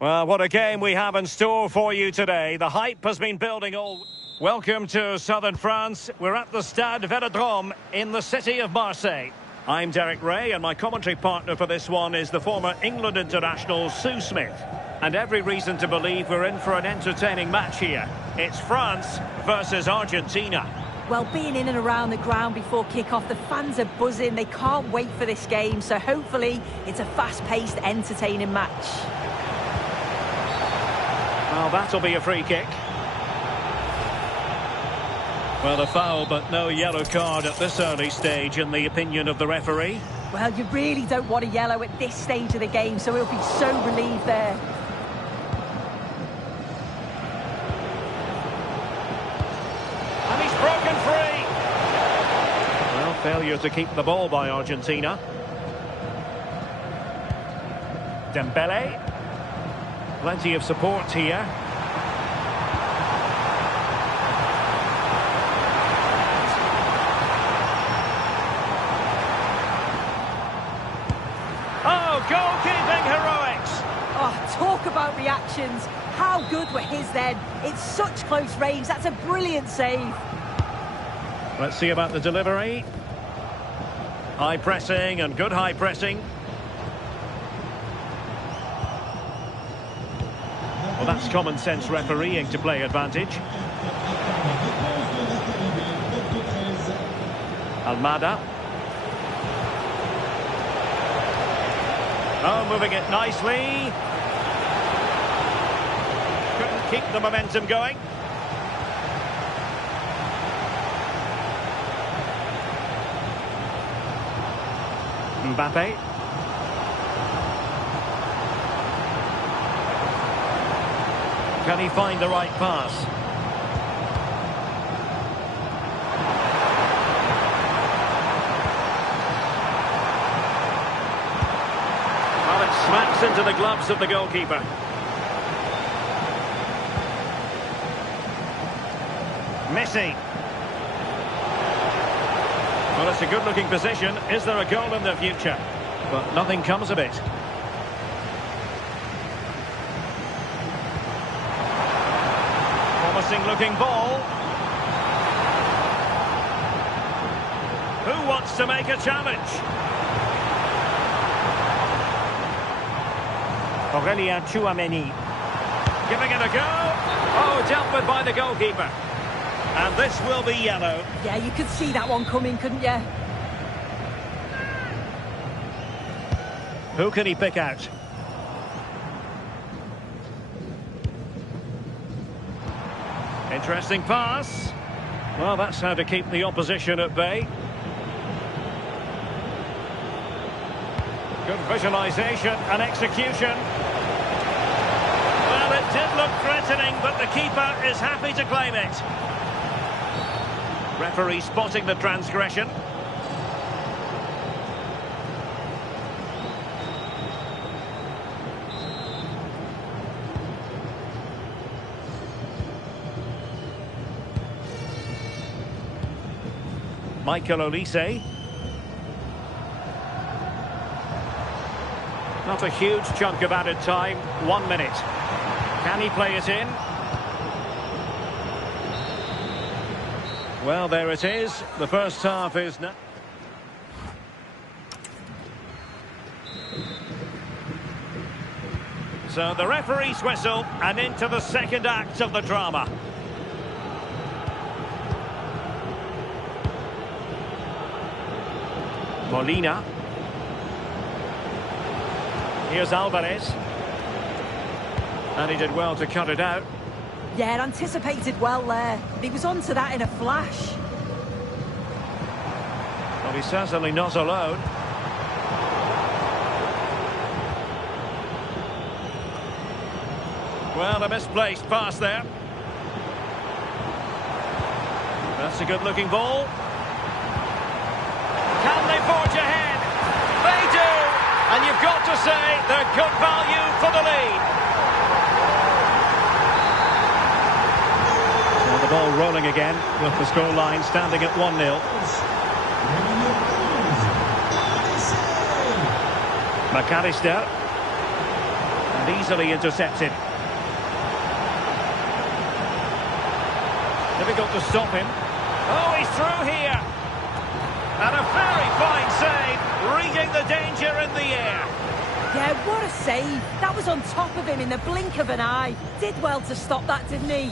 Well, what a game we have in store for you today. The hype has been building all... Welcome to southern France. We're at the Stade Vélodrome in the city of Marseille. I'm Derek Ray, and my commentary partner for this one is the former England international Sue Smith. And every reason to believe we're in for an entertaining match here. It's France versus Argentina. Well, being in and around the ground before kick-off, the fans are buzzing. They can't wait for this game, so hopefully it's a fast-paced, entertaining match. Well, that'll be a free kick. Well, a foul, but no yellow card at this early stage, in the opinion of the referee. Well, you really don't want a yellow at this stage of the game, so he'll be so relieved there. And he's broken free. Well, failure to keep the ball by Argentina. Dembele. Plenty of support here. Oh, goalkeeping heroics! Oh, talk about reactions. How good were his then? It's such close range. That's a brilliant save. Let's see about the delivery. High pressing and good high pressing. Well, that's common sense refereeing to play advantage. Almada. Oh, moving it nicely. Couldn't keep the momentum going. Mbappe. Can he find the right pass? Well, it smacks into the gloves of the goalkeeper. Messi. Well, it's a good-looking position. Is there a goal in the future? But nothing comes of it. Looking ball. Who wants to make a challenge? Aurélien Tchouameni. Giving it a go. Oh, dealt with by the goalkeeper. And this will be yellow. Yeah, you could see that one coming, couldn't you? Who can he pick out? Interesting pass. Well, that's how to keep the opposition at bay. Good visualisation and execution. Well, it did look threatening, but the keeper is happy to claim it. Referee spotting the transgression. Michael Olise. Not a huge chunk of added time. 1 minute. Can he play it in? Well, there it is. The first half is now. So the referee's whistle, and into the second act of the drama. Molina. Here's Alvarez. And he did well to cut it out. Yeah, anticipated well there. He was onto that in a flash. Well, he's certainly not alone. Well, a misplaced pass there. That's a good-looking ball. Can they forge ahead? They do! And you've got to say they're good value for the lead. So the ball rolling again with the scoreline standing at 1-0. McAllister. And Easily intercepted. Difficult to stop him. Oh, he's through here. And a very fine save, reading the danger in the air. Yeah, what a save. That was on top of him in the blink of an eye. Did well to stop that, didn't he?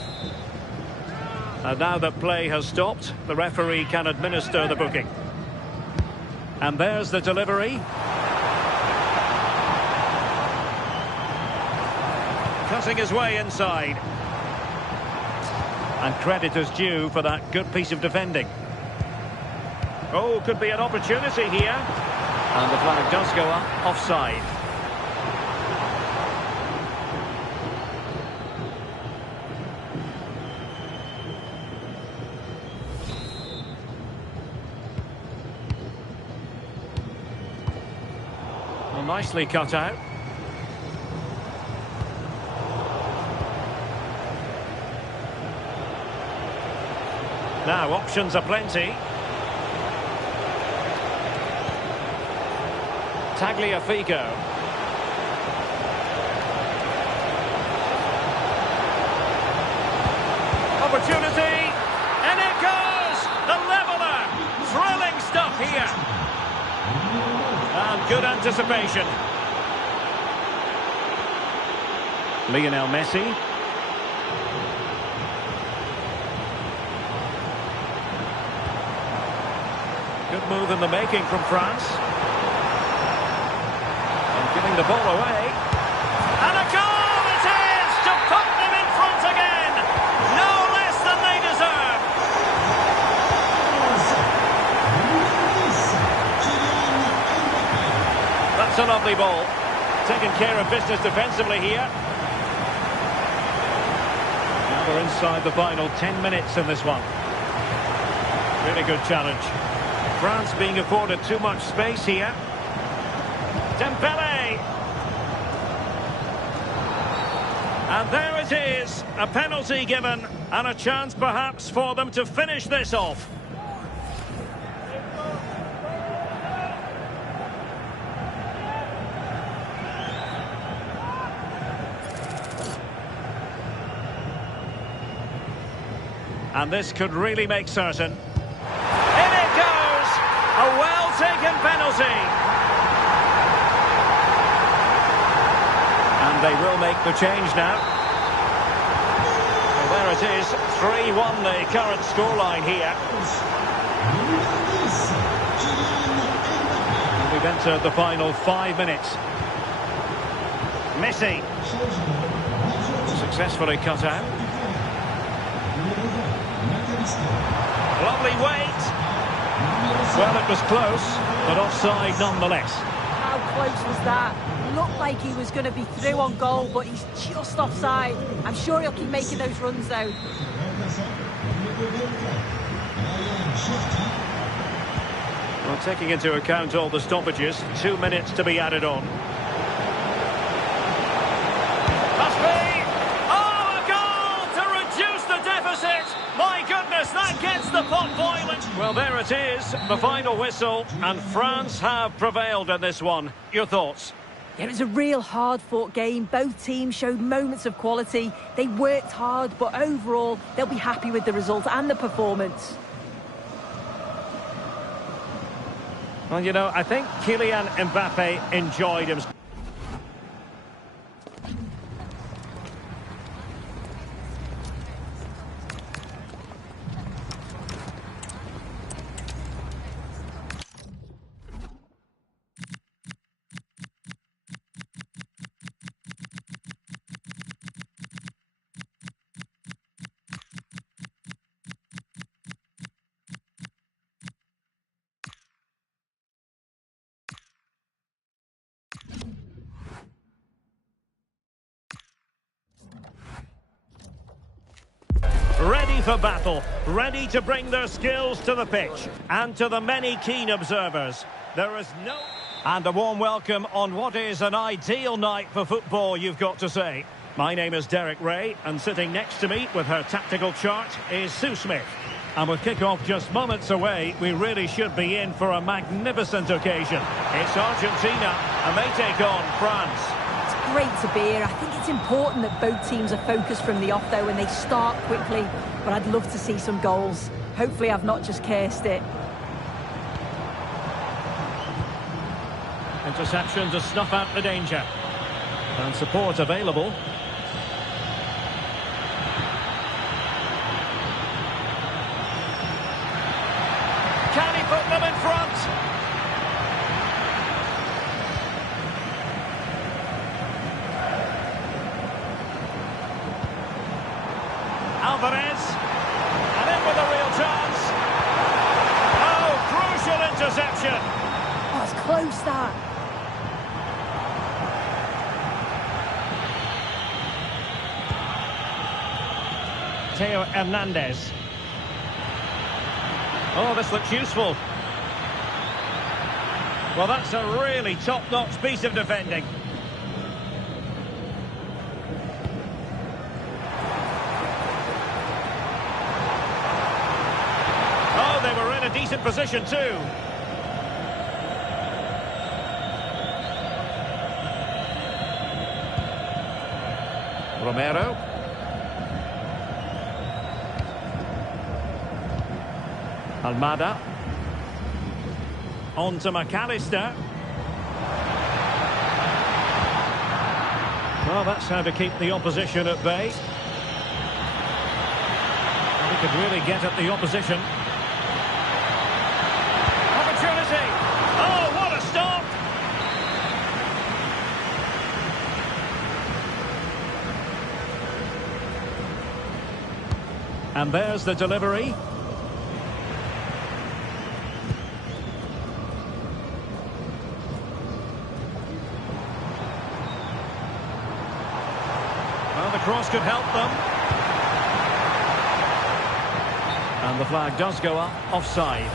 And now that play has stopped, the referee can administer the booking. And there's the delivery. Cutting his way inside. And credit is due for that good piece of defending. Oh, could be an opportunity here. And the flag does go up, offside. Well, nicely cut out. Now, options aplenty. Tagliafico. Opportunity. And it goes! The leveller! Thrilling stuff here. And good anticipation. Lionel Messi. Good move in the making from France. And giving the ball away. And a goal it is to put them in front again. No less than they deserve. That's a lovely ball. Taking care of business defensively here. Now we're inside the final 10 minutes in this one. Really good challenge. France being afforded too much space here. Dembele. And there it is. A penalty given and a chance perhaps for them to finish this off. And this could really make certain. In it goes! A well-taken penalty. And they will make the change now. Well, there it is. 3-1 the current scoreline here. And we've entered the final 5 minutes. Messi. Successfully cut out. Lovely weight. Well, it was close, but offside nonetheless. How close was that? Looked like he was going to be through on goal, but he's just offside. I'm sure he'll keep making those runs, though. Well, taking into account all the stoppages, 2 minutes to be added on. Must be! Oh, a goal to reduce the deficit! My goodness, that gets the pot boiling! Well, there it is, the final whistle, and France have prevailed in this one. Your thoughts? It was a real hard-fought game. Both teams showed moments of quality. They worked hard, but overall, they'll be happy with the result and the performance. Well, you know, I think Kylian Mbappe enjoyed himself. Ready for battle, ready to bring their skills to the pitch. And to the many keen observers, there is no... And a warm welcome on what is an ideal night for football, you've got to say. My name is Derek Ray, and sitting next to me with her tactical chart is Sue Smith. And with kick-off just moments away, we really should be in for a magnificent occasion. It's Argentina, and they take on France. great to be here. I think it's important that both teams are focused from the off, though, and they start quickly. But I'd love to see some goals. Hopefully I've not just cursed it. Interception to snuff out the danger. And support available. Can he put them in front? Alvarez. And in with a real chance. Oh, crucial interception. Oh, it's close, that. Theo Hernandez. Oh, this looks useful. Well, that's a really top-notch piece of defending. Oh, they were in a decent position too. Romero. Almada. On to McAllister. Well, that's how to keep the opposition at bay. He could really get at the opposition. Opportunity. Oh, what a stop! And there's the delivery. Cross could help them. And the flag does go up, offside.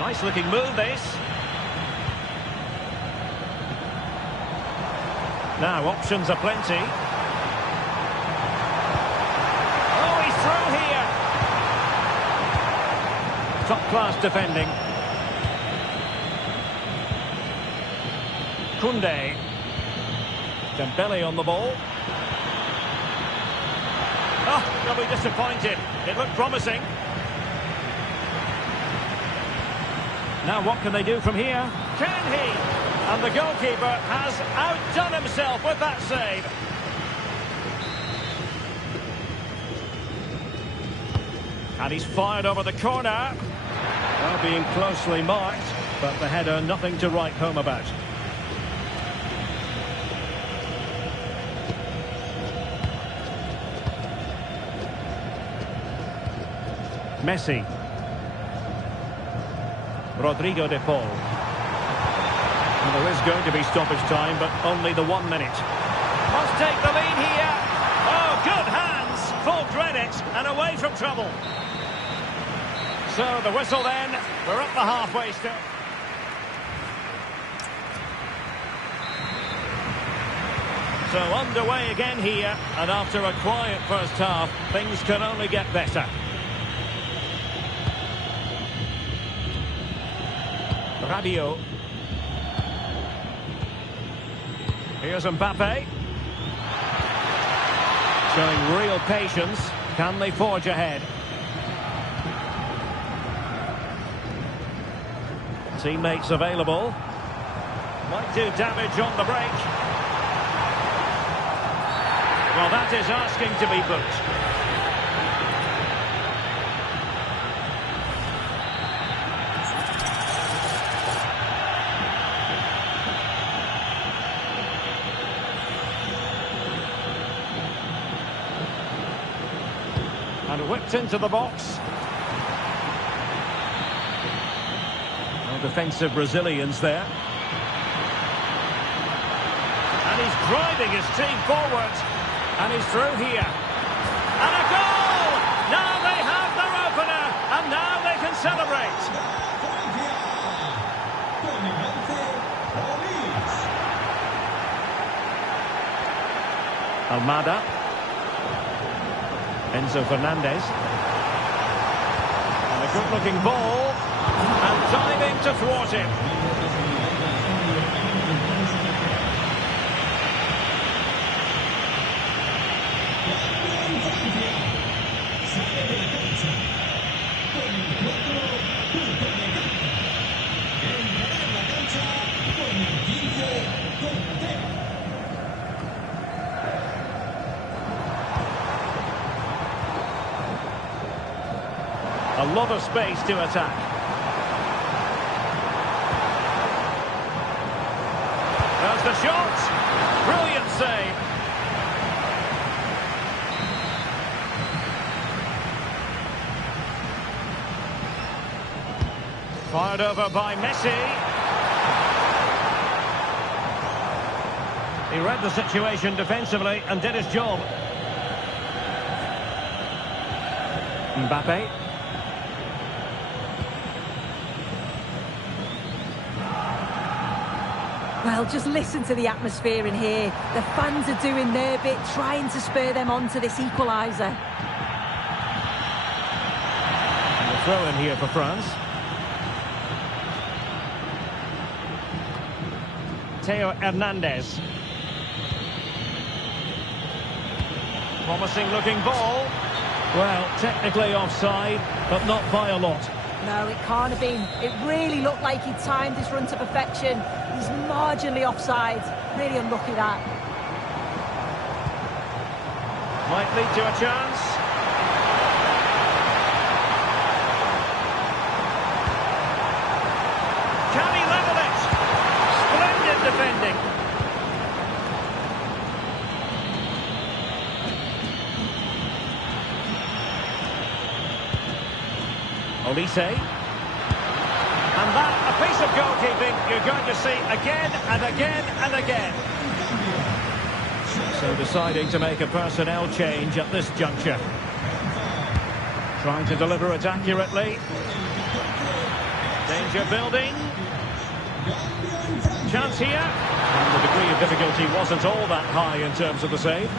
Nice looking move, this. Now options are plenty. Oh, he's through here. Top-class defending. Koundé. Dembele on the ball. Oh, they'll be disappointed. It looked promising. Now what can they do from here? Can he? And the goalkeeper has outdone himself with that save. And he's fired over the corner. Well, being closely marked, but the header nothing to write home about. Messi. Rodrigo de Paul. And there is going to be stoppage time, but only the 1 minute. Must take the lead here. Oh, good hands. Full credit and away from trouble. So the whistle then, we're at the halfway step. So underway again here, and after a quiet first half, things can only get better. Radio. Here's Mbappe. Showing real patience. Can they forge ahead? Teammates available. Might do damage on the break. Well, that is asking to be booked. And whipped into the box. Defensive Brazilians there. And he's driving his team forward. And he's through here. And a goal! Now they have their opener. And now they can celebrate. Almada. Enzo Fernandez. Good-looking ball. And diving to thwart him. A lot of space to attack. There's the shot. Brilliant save. Fired over by Messi. He read the situation defensively and did his job. Mbappe. Well, just listen to the atmosphere in here. The fans are doing their bit, trying to spur them on to this equaliser. And a throw in here for France. Theo Hernandez. Promising looking ball. Well, technically offside, but not by a lot. No, it can't have been. It really looked like he timed his run to perfection. He's marginally offside. Really unlucky that. Might lead to a chance. Can he level it? Splendid defending. Olise. And that, a piece of goalkeeping you're going to see again and again and again. So deciding to make a personnel change at this juncture. Trying to deliver it accurately. Danger building. Chance here. And the degree of difficulty wasn't all that high in terms of the save.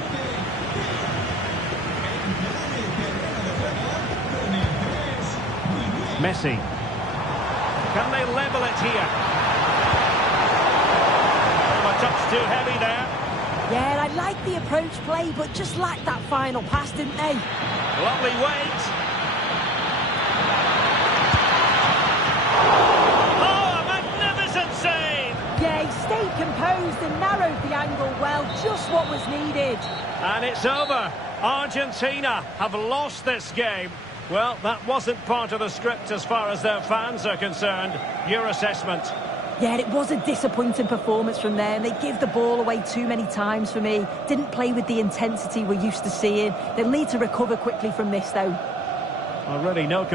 Messi. Can they level it here? A touch too heavy there. Yeah, I like the approach play, but just lacked that final pass, didn't they? Lovely weight. Oh, a magnificent save! Yeah, he stayed composed and narrowed the angle well, just what was needed. And it's over. Argentina have lost this game. Well, that wasn't part of the script as far as their fans are concerned. Your assessment? Yeah, it was a disappointing performance from them. They give the ball away too many times for me. Didn't play with the intensity we're used to seeing. They'll need to recover quickly from this, though. Already no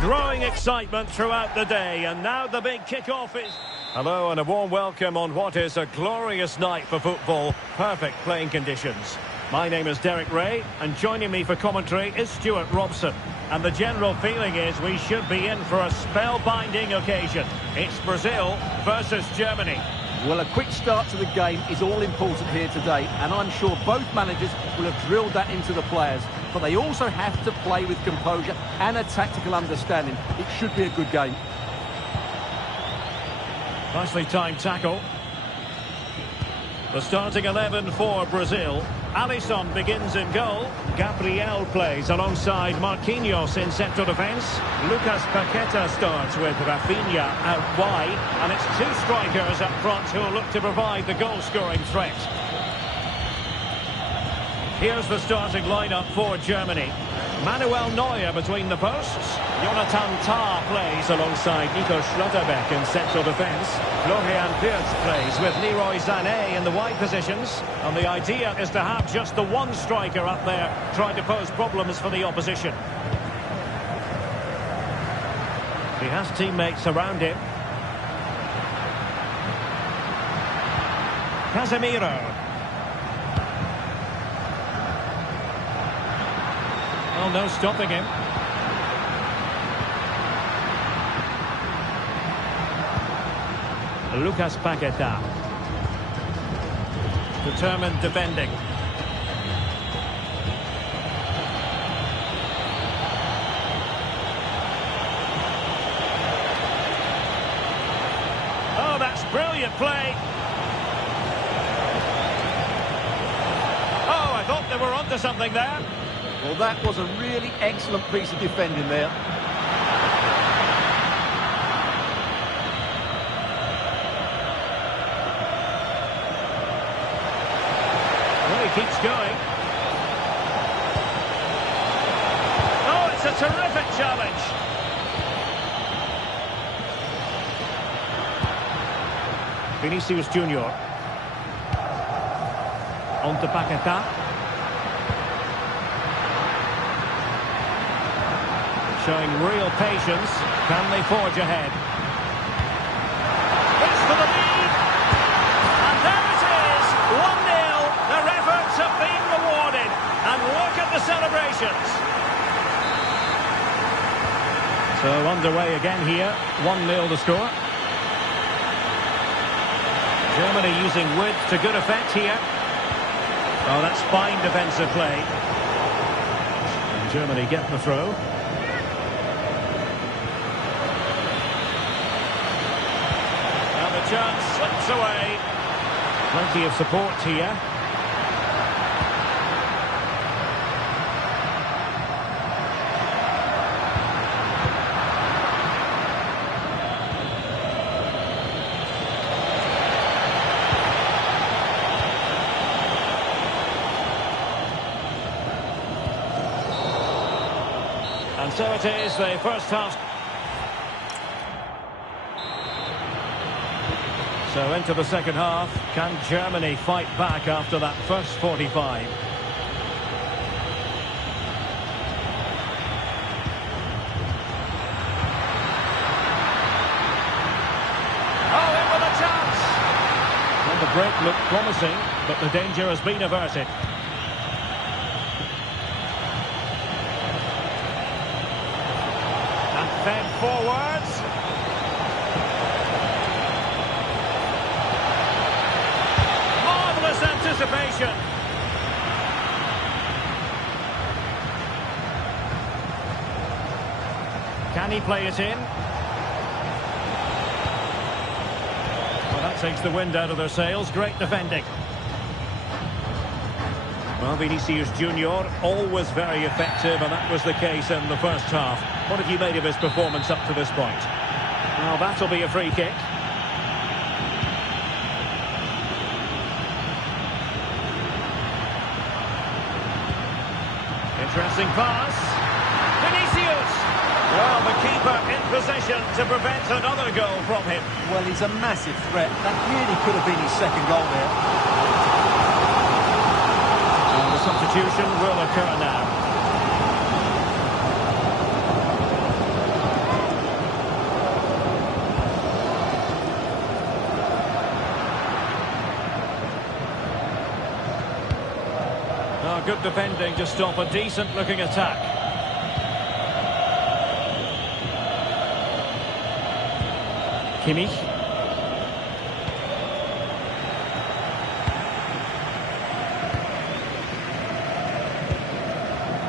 growing excitement throughout the day, and now the big kick-off is... Hello and a warm welcome on what is a glorious night for football. Perfect playing conditions. My name is Derek Ray, and joining me for commentary is Stuart Robson. And the general feeling is we should be in for a spellbinding occasion. It's Brazil versus Germany. Well, a quick start to the game is all important here today, and I'm sure both managers will have drilled that into the players. But they also have to play with composure and a tactical understanding. It should be a good game. Nicely timed tackle. The starting 11 for Brazil. Alisson begins in goal. Gabriel plays alongside Marquinhos in central defence. Lucas Paqueta starts with Rafinha out wide. And it's two strikers up front who will look to provide the goal-scoring threat. Here's the starting lineup for Germany. Manuel Neuer between the posts. Jonathan Tah plays alongside Nico Schlotterbeck in central defence. Florian Wirtz plays with Leroy Sané in the wide positions. And the idea is to have just the one striker up there trying to pose problems for the opposition. He has teammates around him. Casemiro. Oh, no stopping him. Lucas Paqueta. Determined defending. Oh, that's brilliant play. Oh, I thought they were onto something there. Well, that was a really excellent piece of defending there. Keeps going. Oh, it's a terrific challenge. Vinicius Junior. On to Paqueta. Showing real patience. Can they forge ahead? It's for the lead. And there it is. 1-0. Their efforts have been rewarded, and look at the celebrations. So underway again here, 1-0 the score. Germany using width to good effect here. Oh, that's fine defensive play. And Germany get the throw. Now the chance slips away. Plenty of support here. And so it is, the first half. So into the second half. Can Germany fight back after that first 45? Oh, in with a chance! And the break looked promising, but the danger has been averted. Fed forwards. Marvellous anticipation. Can he play it in? Well, that takes the wind out of their sails. Great defending. Well, Vinicius Junior, always very effective, and that was the case in the first half. What have you made of his performance up to this point? Well, that'll be a free kick. Interesting pass. Vinicius! Well, the keeper in possession to prevent another goal from him. Well, he's a massive threat. That really could have been his second goal there. And the substitution will occur now. Good defending to stop a decent-looking attack. Kimmich.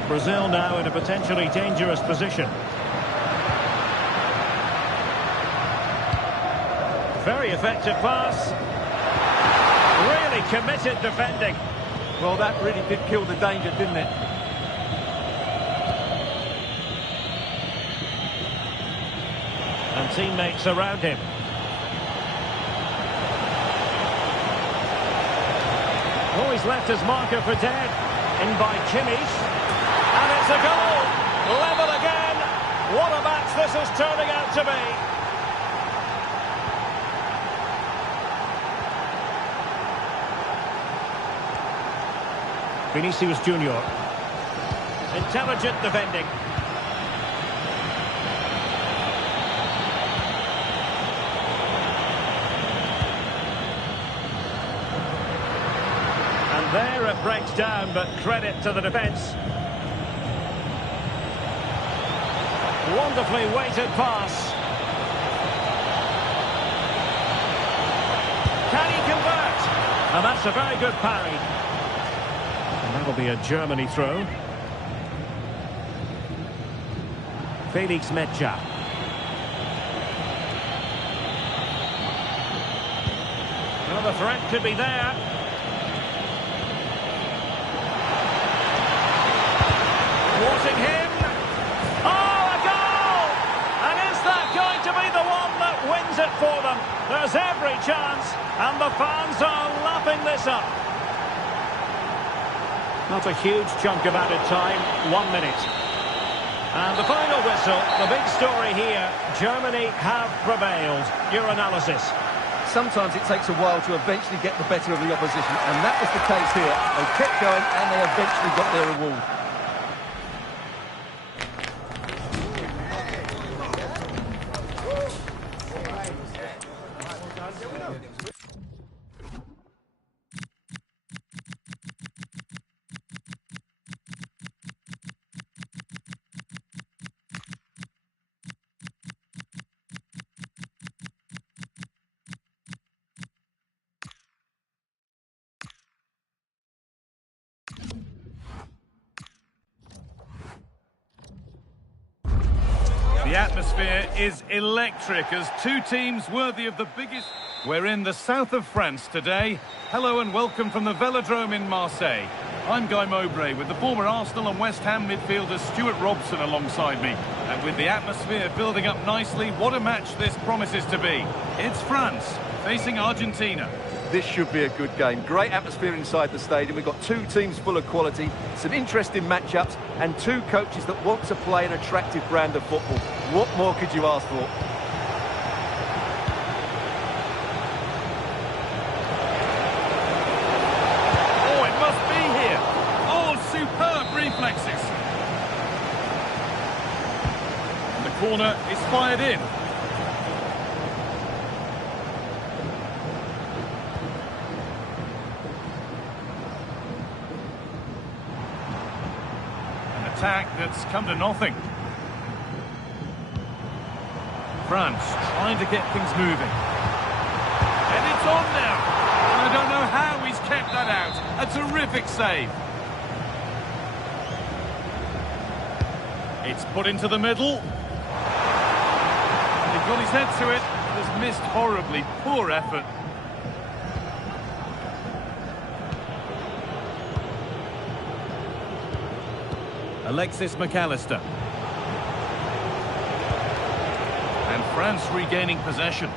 Brazil now in a potentially dangerous position. Very effective pass. Really committed defending. Well, that really did kill the danger, didn't it? And teammates around him. Oh, he's left his marker for dead. In by Kimmich. And it's a goal. Level again. What a match this is turning out to be. Vinicius Junior. Intelligent defending. There it breaks down, but credit to the defence. Wonderfully weighted pass. Can he convert? And that's a very good parry. And that'll be a Germany throw. Felix Mecha. Well, the threat could be there. Thwarting him. Oh, a goal! And is that going to be the one that wins it for them? There's every chance, and the fans are lapping this up. Not a huge chunk of added time, 1 minute. And the final whistle, the big story here, Germany have prevailed. Your analysis? Sometimes it takes a while to eventually get the better of the opposition, and that was the case here. They kept going, and they eventually got their reward. The atmosphere is electric as two teams worthy of the biggest... We're in the south of France today. Hello and welcome from the Velodrome in Marseille. I'm Guy Mowbray with the former Arsenal and West Ham midfielder Stuart Robson alongside me. And with the atmosphere building up nicely, what a match this promises to be. It's France facing Argentina. This should be a good game. Great atmosphere inside the stadium. We've got two teams full of quality, some interesting matchups, and two coaches that want to play an attractive brand of football. What more could you ask for? Oh, it must be here. Oh, superb reflexes. And the corner is fired in. Attack that's come to nothing. France trying to get things moving. And it's on now. I don't know how he's kept that out. A terrific save. It's put into the middle. He got his head to it, but has missed horribly. Poor effort. Alexis McAllister. And France regaining possession.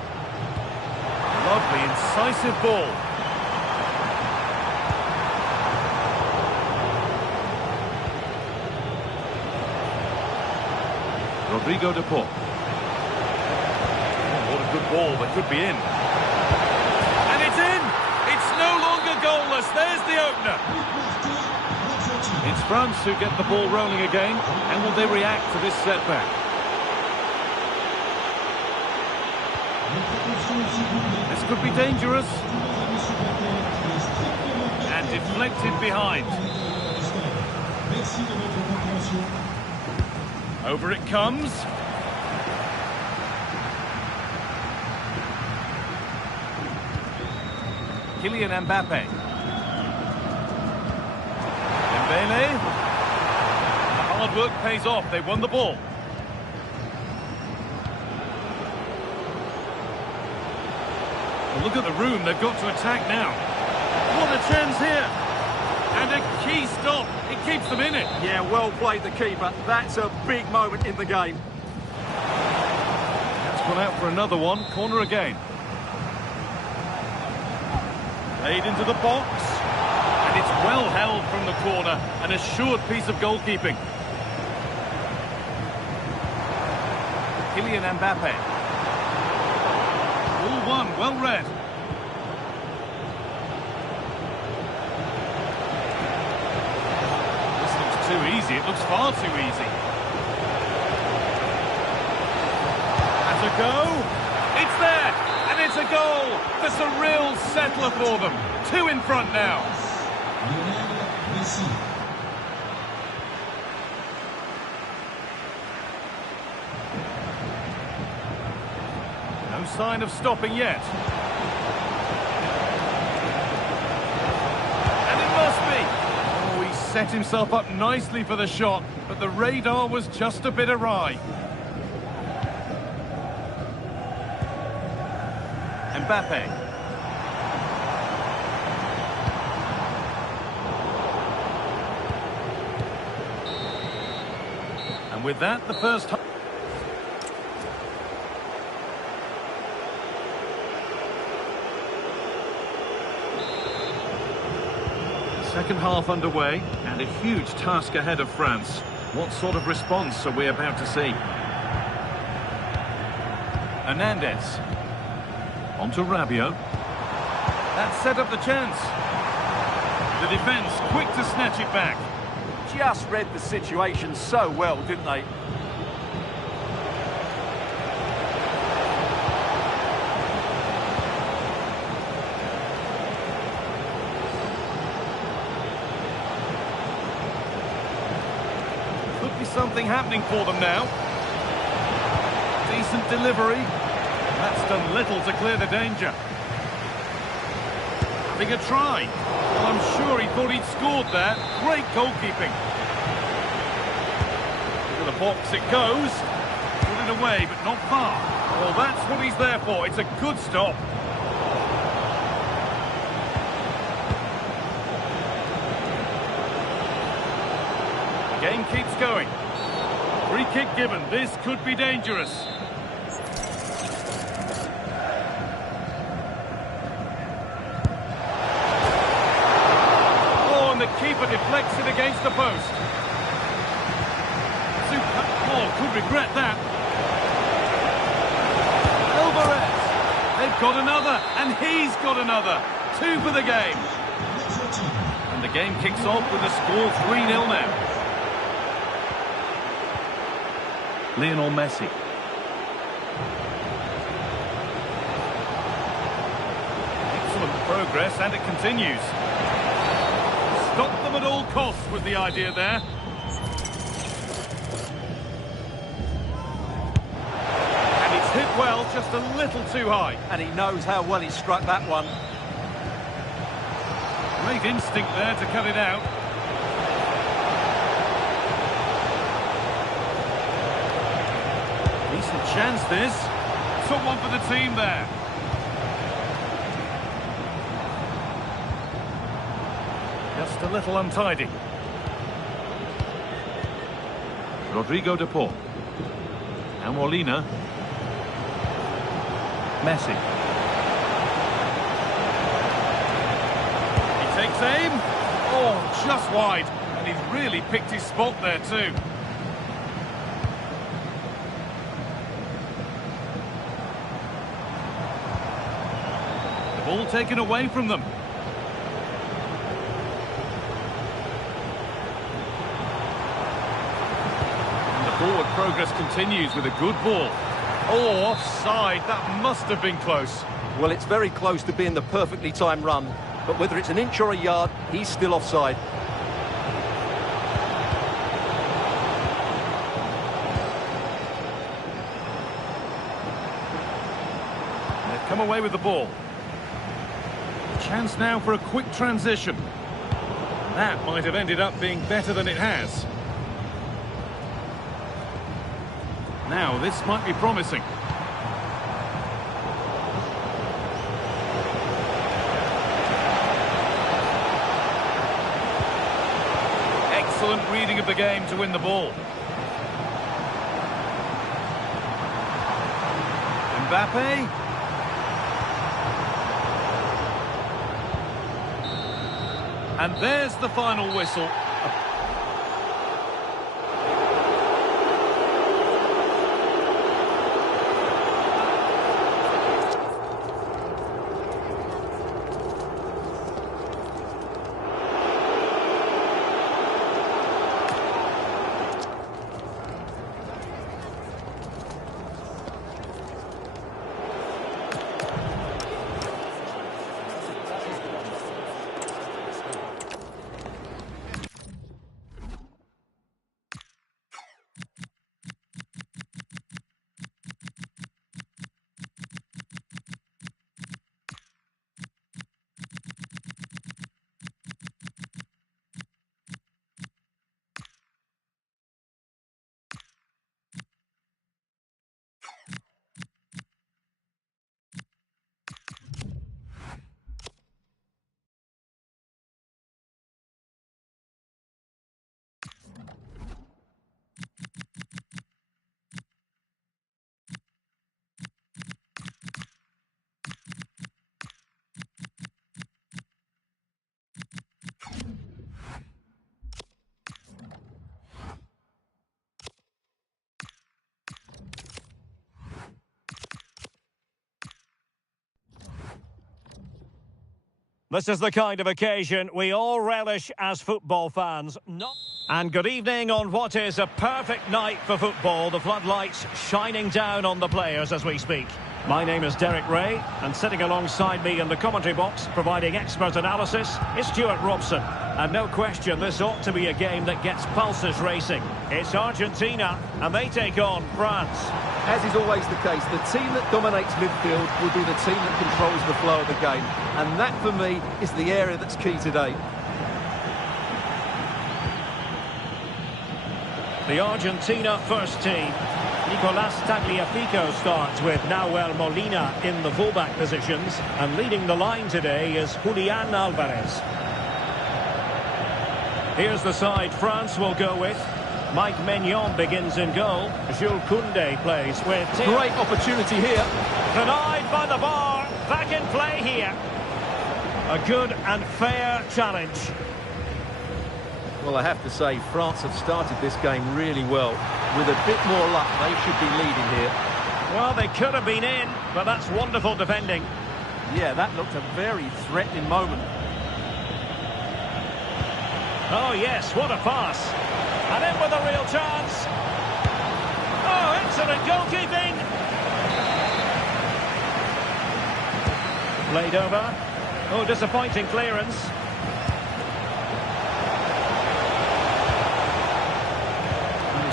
Lovely, incisive ball. Rodrigo de Paul. Oh, what a good ball, that could be in. And it's in! It's no longer goalless, there's the opener. It's France who get the ball rolling again, and will they react to this setback? This could be dangerous. And deflected behind. Over it comes. Kylian Mbappe. Dembele. The hard work pays off. They won the ball. Well, look at the room. They've got to attack now. What a chance here. And a key stop. It keeps them in it. Yeah, well played the keeper. That's a big moment in the game. That's gone out for another one. Corner again. Played into the box. And it's well held from the corner. An assured piece of goalkeeping. Kylian Mbappe. All one, well read. This looks too easy. It looks far too easy. That's a go. It's there. And it's a goal. That's a real settler for them. Two in front now. No sign of stopping yet. And it must be! Oh, he set himself up nicely for the shot, but the radar was just a bit awry. Mbappe. And with that, the first half. Second half underway, and a huge task ahead of France. What sort of response are we about to see? Hernandez. On to Rabiot. That set up the chance. The defence quick to snatch it back. Just read the situation so well, didn't they? Could be something happening for them now. Decent delivery. That's done little to clear the danger. Having a try. Well, I'm sure he thought he'd scored there. Great goalkeeping. To the box it goes. Put it away, but not far. Well, that's what he's there for. It's a good stop. The game keeps going. Free kick given. This could be dangerous. Keeper deflects it against the post. Oh, could regret that. Alvarez. They've got another, and he's got another. 2 for the game. And the game kicks off with the score 3-0 now. Lionel Messi. Excellent progress, and it continues. Stop them at all costs was the idea there. And it's hit well, just a little too high. And he knows how well he struck that one. Great instinct there to cut it out. Decent chance this. Took one for the team there. Just a little untidy. Rodrigo de Paul. And Molina. Messi. He takes aim. Oh, just wide. And he's really picked his spot there too. The ball taken away from them. Forward progress continues with a good ball. Oh, offside. That must have been close. Well, it's very close to being the perfectly timed run. But whether it's an inch or a yard, he's still offside. They've come away with the ball. Chance now for a quick transition. That might have ended up being better than it has. Now, this might be promising. Excellent reading of the game to win the ball. Mbappe. And there's the final whistle. This is the kind of occasion we all relish as football fans. And good evening on what is a perfect night for football. The floodlights shining down on the players as we speak. My name is Derek Ray, and sitting alongside me in the commentary box, providing expert analysis, is Stuart Robson. And no question, this ought to be a game that gets pulses racing. It's Argentina, and they take on France. As is always the case, the team that dominates midfield will be the team that controls the flow of the game. And that, for me, is the area that's key today. The Argentina first team. Nicolas Tagliafico starts with Nahuel Molina in the fullback positions, and leading the line today is Julian Alvarez. Here's the side France will go with. Mike Maignan begins in goal. Jules Koundé plays with... Great opportunity here. Denied by the bar. Back in play here. A good and fair challenge. Well, I have to say, France have started this game really well. With a bit more luck, they should be leading here. Well, they could have been in, but that's wonderful defending. Yeah, that looked a very threatening moment. Oh, yes, what a pass. And in with a real chance. Oh, excellent goalkeeping. Played over. Oh, disappointing clearance.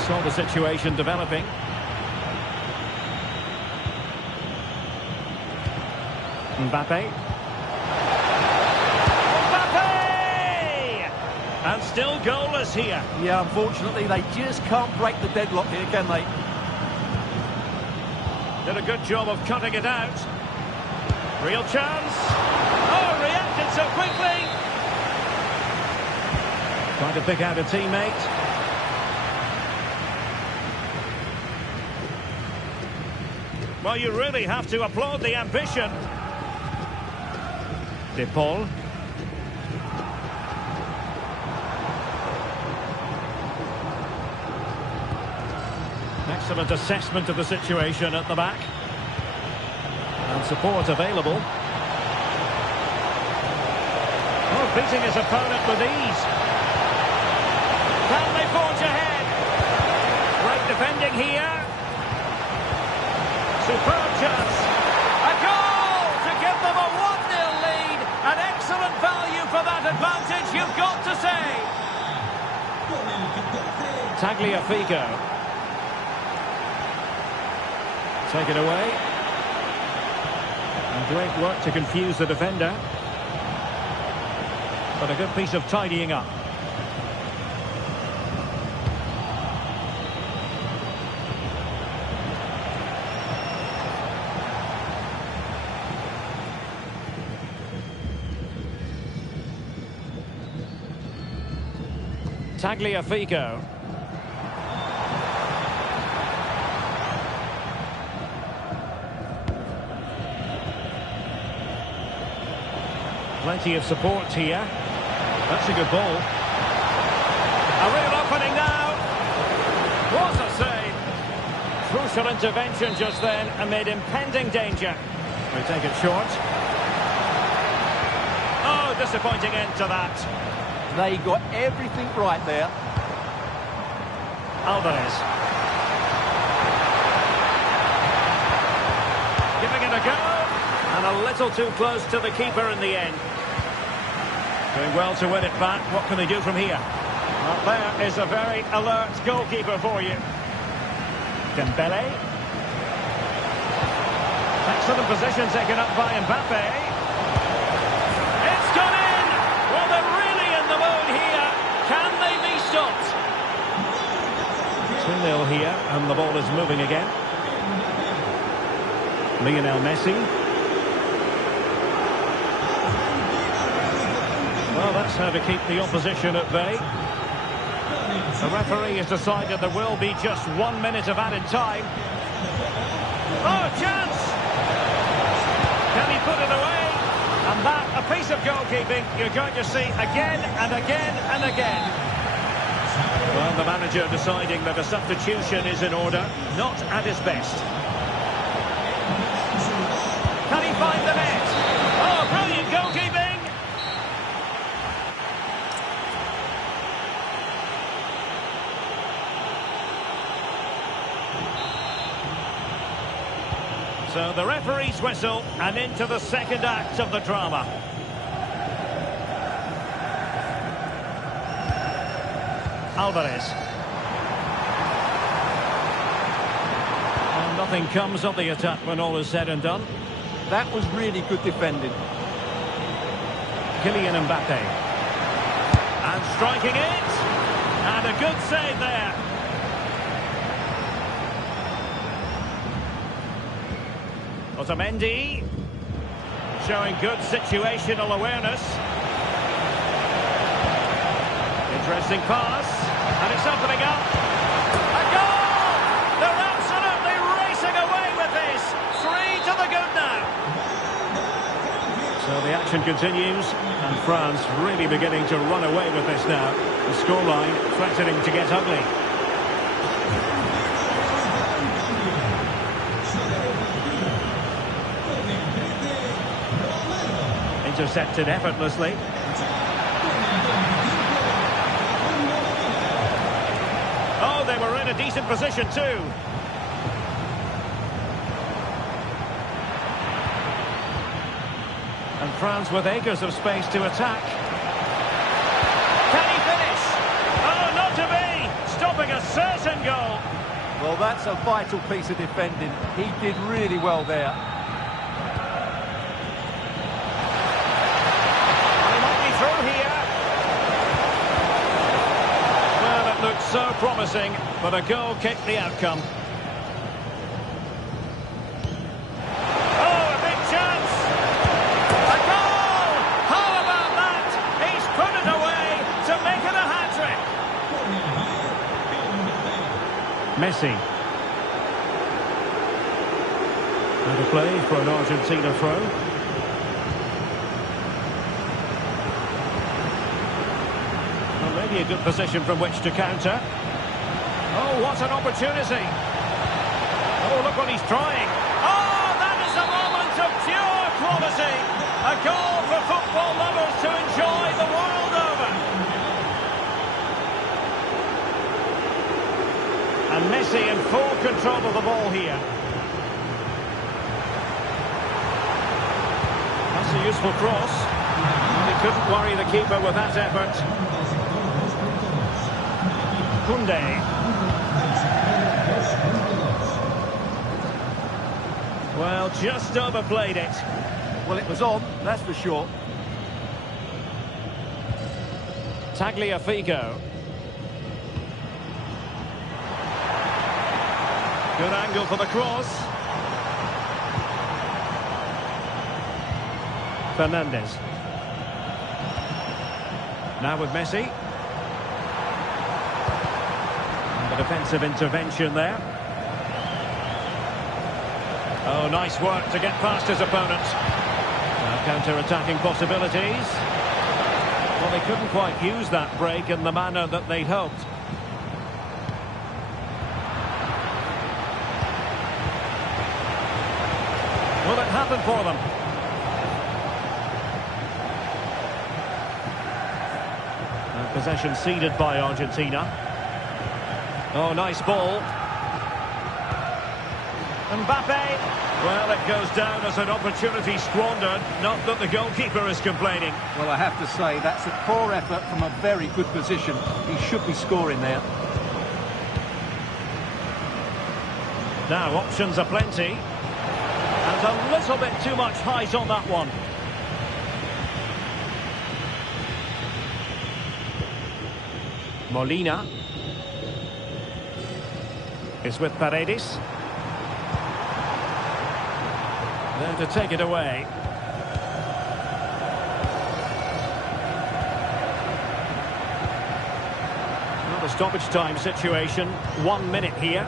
Saw the situation developing. Mbappe. And still goalless here. Yeah, unfortunately, they just can't break the deadlock here, can they? Did a good job of cutting it out. Real chance. Oh, reacted so quickly. Trying to pick out a teammate. Well, you really have to applaud the ambition. De Paul. Excellent assessment of the situation at the back. And support available. Oh, beating his opponent with ease. Can they forge ahead? Great defending here. Superb chance. A goal to give them a 1-0 lead. An excellent value for that advantage, you've got to say. Tagliafico. Taken away. And great work to confuse the defender. But a good piece of tidying up. Tagliafico. Plenty of support here. That's a good ball. A real opening now. Was a save. Crucial intervention just then amid impending danger. We take it short. Oh, disappointing end to that. They got everything right there. Alvarez. Giving it a go. And a little too close to the keeper in the end. Doing well to win it back. What can they do from here? Well, there is a very alert goalkeeper for you. Dembele. Excellent position taken up by Mbappe. It's gone in! Well, they're really in the mode here. Can they be stopped? 2-0 here, and the ball is moving again. Lionel Messi. Well, that's how to keep the opposition at bay. The referee has decided there will be just 1 minute of added time. Oh, chance! Can he put it away? And that, a piece of goalkeeping you're going to see again and again and again. Well, the manager deciding that a substitution is in order, not at his best. Can he find the net? Oh, brilliant goalkeeping! So the referee's whistle, and into the second act of the drama. Alvarez. And nothing comes of the attack when all is said and done. That was really good defending. Kylian Mbappe. And striking it. And a good save there. Otamendi. Showing good situational awareness. Interesting pass. And it's opening up. A goal! They're absolutely racing away with this. 3 to the good now. So the action continues, and France really beginning to run away with this now. The scoreline threatening to get ugly. Intercepted effortlessly. Oh, they were in a decent position too. And France with acres of space to attack. Can he finish? Oh, not to be! Stopping a certain goal. Well, that's a vital piece of defending. He did really well there. He might be through here. Well, it looked so promising, but a goal kicked the outcome. Messi. Out of play for an Argentina throw. Well, maybe a good position from which to counter. Oh, what an opportunity. Oh, look what he's trying. Oh, that is a moment of pure quality. A goal for football lovers to enjoy the world over. And Messi in full control of the ball here. That's a useful cross. He couldn't worry the keeper with that effort. Koundé. Well, just overplayed it. Well, it was on, that's for sure. Tagliafico. Good angle for the cross. Fernandez. Now with Messi. And the defensive intervention there. Oh, nice work to get past his opponent. Now counter-attacking possibilities. Well, they couldn't quite use that break in the manner that they'd hoped. Will it happen for them? And possession ceded by Argentina. Oh, nice ball. Mbappe. Well, it goes down as an opportunity squandered. Not that the goalkeeper is complaining. Well, I have to say, that's a poor effort from a very good position. He should be scoring there. Now, options are plenty. And a little bit too much height on that one. Molina is with Paredes. There to take it away. Well, the stoppage time situation. 1 minute here.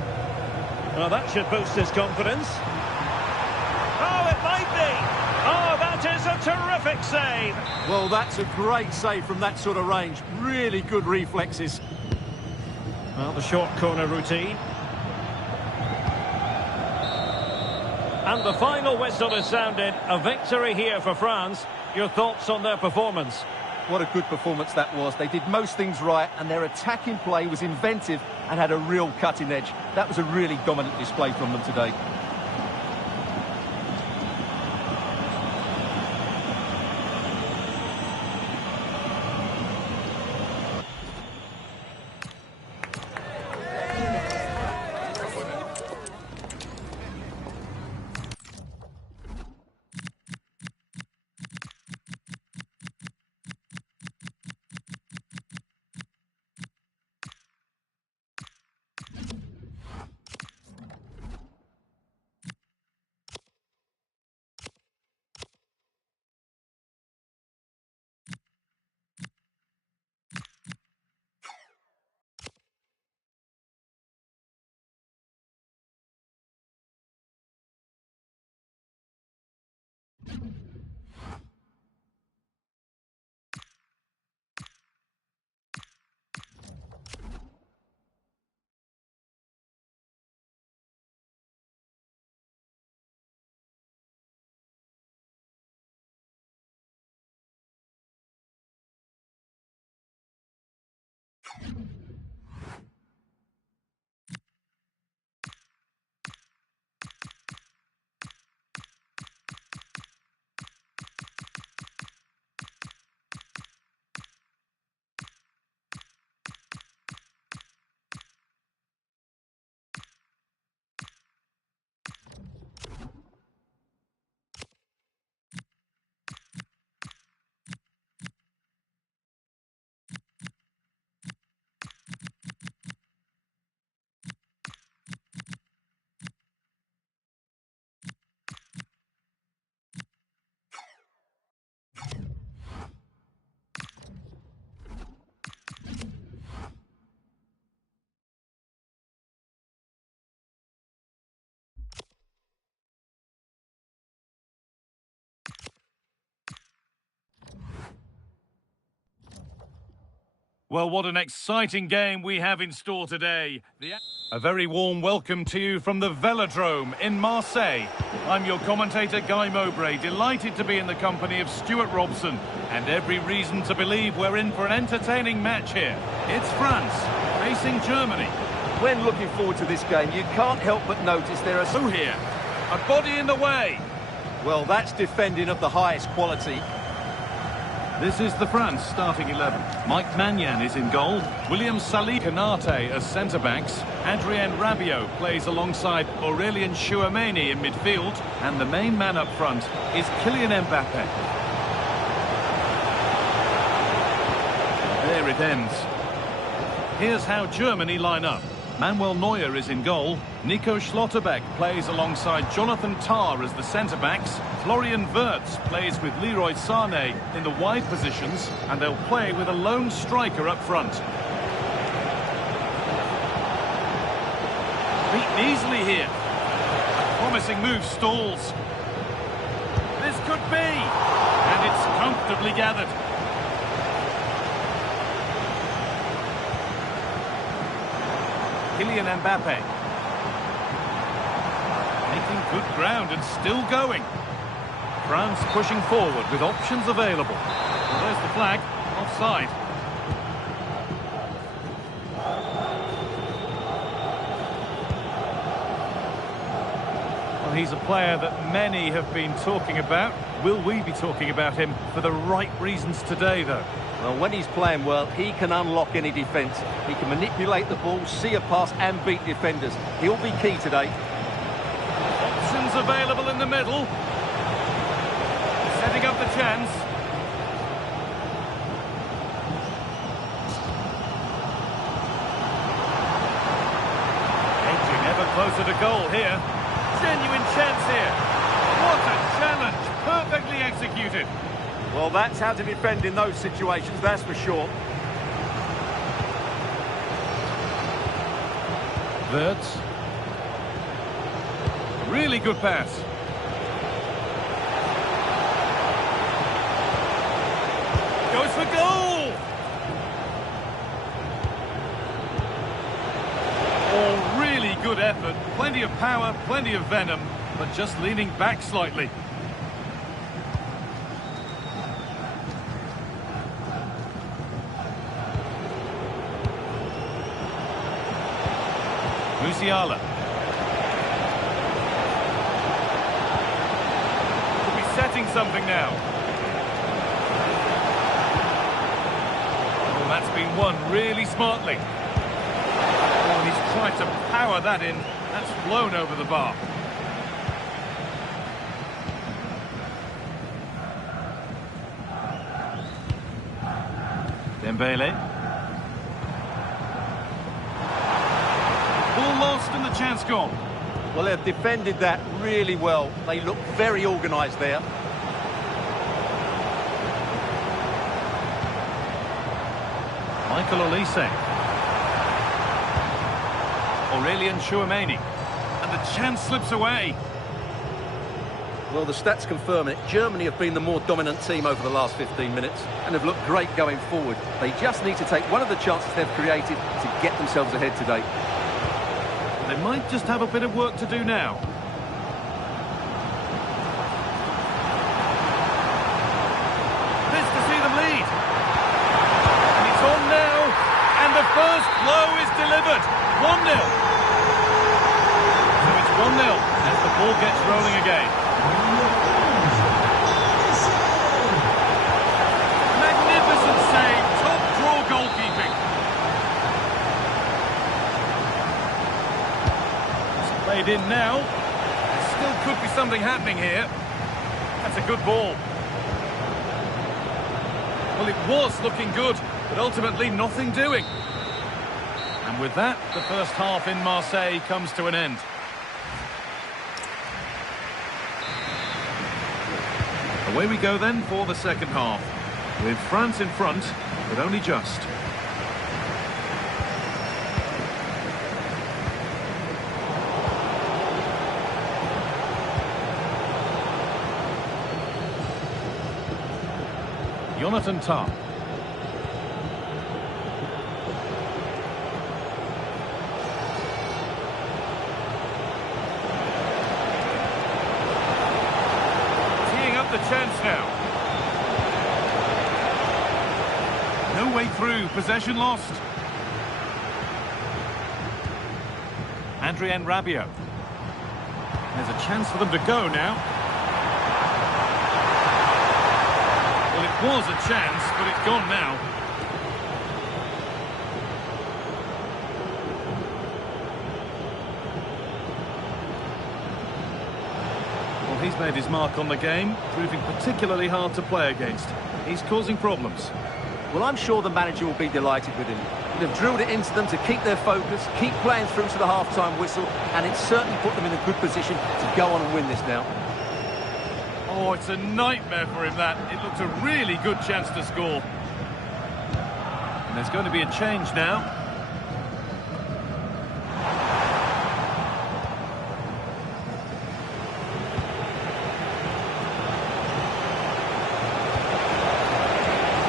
Well, that should boost his confidence. Oh, it might be. Oh, that is a terrific save. Well, that's a great save from that sort of range. Really good reflexes. Well, the short corner routine. And the final whistle is sounded. A victory here for France. Your thoughts on their performance? What a good performance that was. They did most things right, and their attacking play was inventive and had a real cutting edge. That was a really dominant display from them today. Well, what an exciting game we have in store today. A very warm welcome to you from the Velodrome in Marseille. I'm your commentator, Guy Mowbray, delighted to be in the company of Stuart Robson, and every reason to believe we're in for an entertaining match here. It's France facing Germany. When looking forward to this game, you can't help but notice there are... Who here? A body in the way. Well, that's defending of the highest quality. This is the France starting 11. Mike Magnan is in goal. William Salih Kanate as centre-backs. Adrien Rabiot plays alongside Aurélien Chouameni in midfield. And the main man up front is Kylian Mbappe. There it ends. Here's how Germany line up. Manuel Neuer is in goal. Nico Schlotterbeck plays alongside Jonathan Tah as the centre-backs. Florian Wirtz plays with Leroy Sané in the wide positions, and they'll play with a lone striker up front. Beaten easily here. A promising move stalls. This could be! And it's comfortably gathered. Kylian Mbappe. Making good ground and still going. France pushing forward with options available. Well, there's the flag. Offside. Well, he's a player that many have been talking about. Will we be talking about him for the right reasons today, though? Well, when he's playing well, he can unlock any defence. He can manipulate the ball, see a pass and beat defenders. He'll be key today. Options available in the middle. Setting up the chance. Edging ever closer to goal here. Genuine chance here. What a challenge. Perfectly executed. Well, that's how to defend in those situations, that's for sure. Wirtz. Really good pass. Goes for goal! Oh, really good effort. Plenty of power, plenty of venom, but just leaning back slightly. Musiala. Could be setting something now. Oh, that's been won really smartly. Oh, he's tried to power that in. That's flown over the bar. Dembele. Ball lost and the chance gone. Well, they've defended that really well. They look very organised there. Michael Olise. Aurélien Chouameni. And the chance slips away. Well, the stats confirm it. Germany have been the more dominant team over the last 15 minutes and have looked great going forward. They just need to take one of the chances they've created to get themselves ahead today. They might just have a bit of work to do now. This to see them lead. And it's on now. And the first blow is delivered. 1-0. So it's 1-0 as the ball gets rolling again. Magnificent save, top draw goalkeeping. It's played in now. There still could be something happening here. That's a good ball. Well, it was looking good, but ultimately nothing doing. And with that, the first half in Marseille comes to an end. Away we go then for the second half, with France in front, but only just. Jonathan Tah. Teeing up the chance now. No way through, possession lost. Adrien Rabiot. There's a chance for them to go now. Was a chance, but it's gone now. Well, he's made his mark on the game, proving particularly hard to play against. He's causing problems. Well, I'm sure the manager will be delighted with him. They've drilled it into them to keep their focus, keep playing through to the half-time whistle, and it's certainly put them in a good position to go on and win this now. Oh, it's a nightmare for him, that. It looks a really good chance to score. And there's going to be a change now.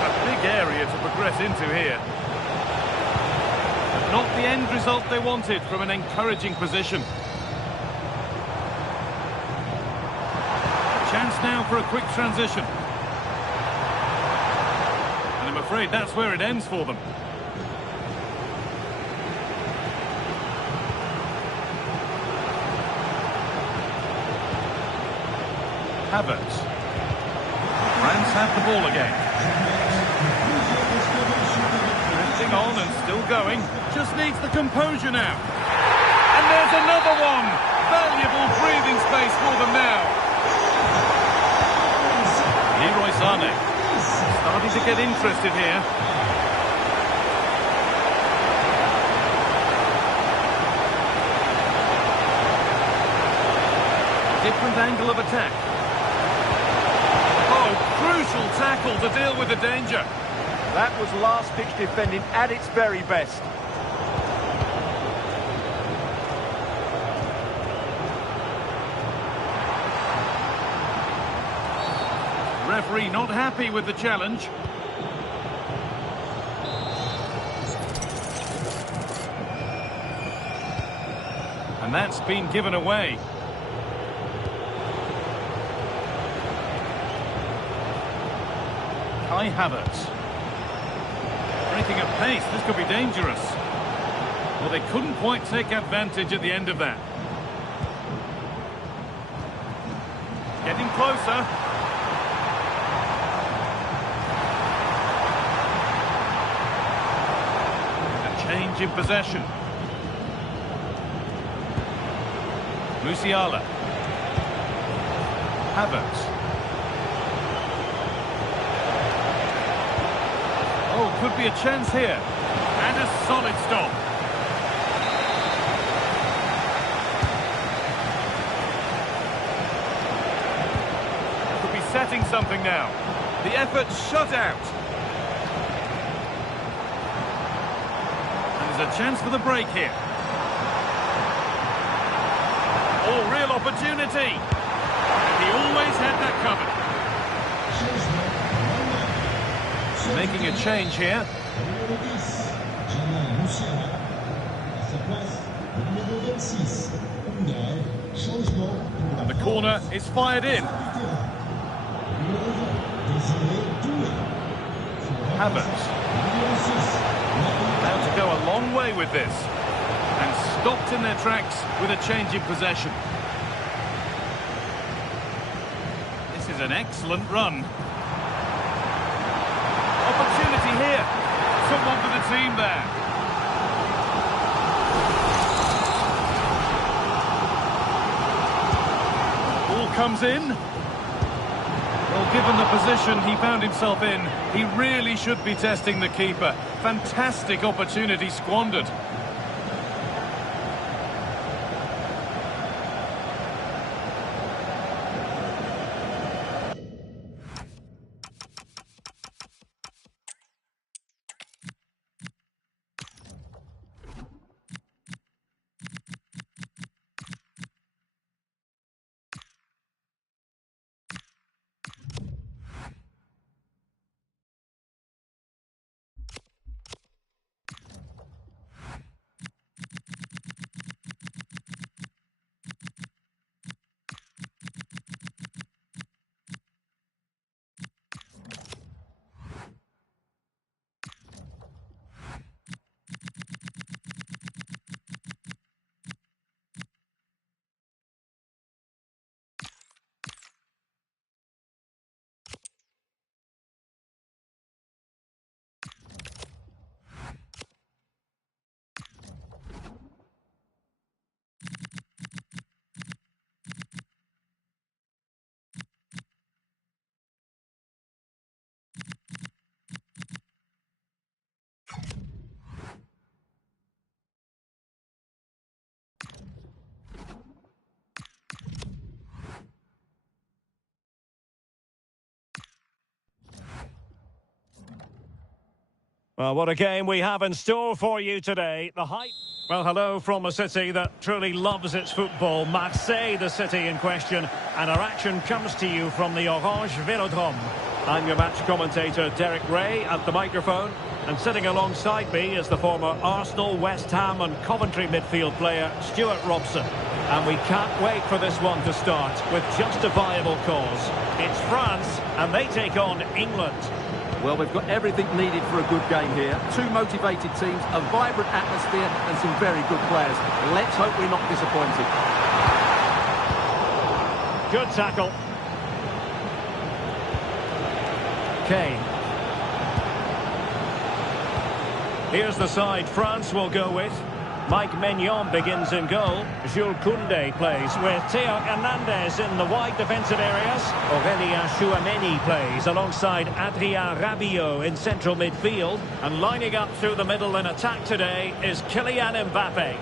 A big area to progress into here. But not the end result they wanted from an encouraging position. Chance now for a quick transition. And I'm afraid that's where it ends for them. Havertz. France have the ball again. Drifting on and still going. Just needs the composure now. And there's another one. Valuable breathing space for them now. Leroy Sané starting to get interested here. Different angle of attack. Oh, crucial tackle to deal with the danger. That was last pitch defending at its very best. Referee not happy with the challenge. And that's been given away. Kai Havertz. Breaking at pace, this could be dangerous. Well, they couldn't quite take advantage at the end of that. Getting closer. Change in possession. Musiala. Havertz. Oh, could be a chance here. And a solid stop. Could be setting something now. The effort shut out. There's a chance for the break here. Oh, real opportunity. And he always had that covered. Making a change here. And the corner is fired in. Havertz. Now to could go a long way with this. And stopped in their tracks with a change in possession. This is an excellent run. Opportunity here. Someone for the team there. Ball comes in. Well, given the position he found himself in, he really should be testing the keeper. Fantastic opportunity squandered. Well, what a game we have in store for you today. The hype. Well, hello from a city that truly loves its football. Marseille, the city in question. And our action comes to you from the Orange Velodrome. I'm your match commentator, Derek Ray, at the microphone. And sitting alongside me is the former Arsenal, West Ham and Coventry midfield player, Stuart Robson. And we can't wait for this one to start with justifiable cause. It's France, and they take on England. Well, we've got everything needed for a good game here. Two motivated teams, a vibrant atmosphere and some very good players. Let's hope we're not disappointed. Good tackle. Kane. Here's the side France will go with. Mike Maignan begins in goal. Jules Koundé plays with Theo Hernandez in the wide defensive areas. Aurélien Chouameni plays alongside Adrien Rabiot in central midfield. And lining up through the middle in attack today is Kylian Mbappe.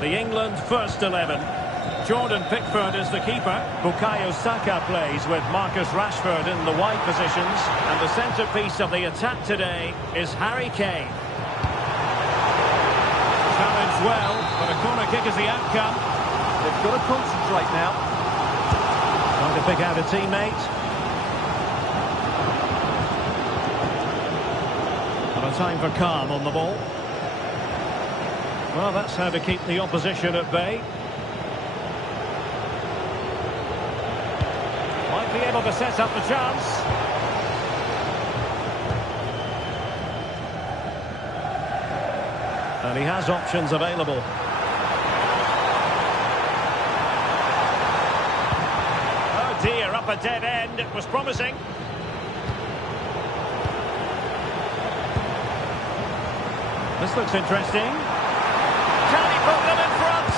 The England first 11. Jordan Pickford is the keeper. Bukayo Saka plays with Marcus Rashford in the wide positions. And the centrepiece of the attack today is Harry Kane. Challenged well, but a corner kick is the outcome. They've got to concentrate now. Trying to pick out a teammate. And a time for calm on the ball. Well, that's how to keep the opposition at bay. Might be able to set up the chance. And he has options available. Oh dear, up a dead end. It was promising. This looks interesting. Can he put them in front?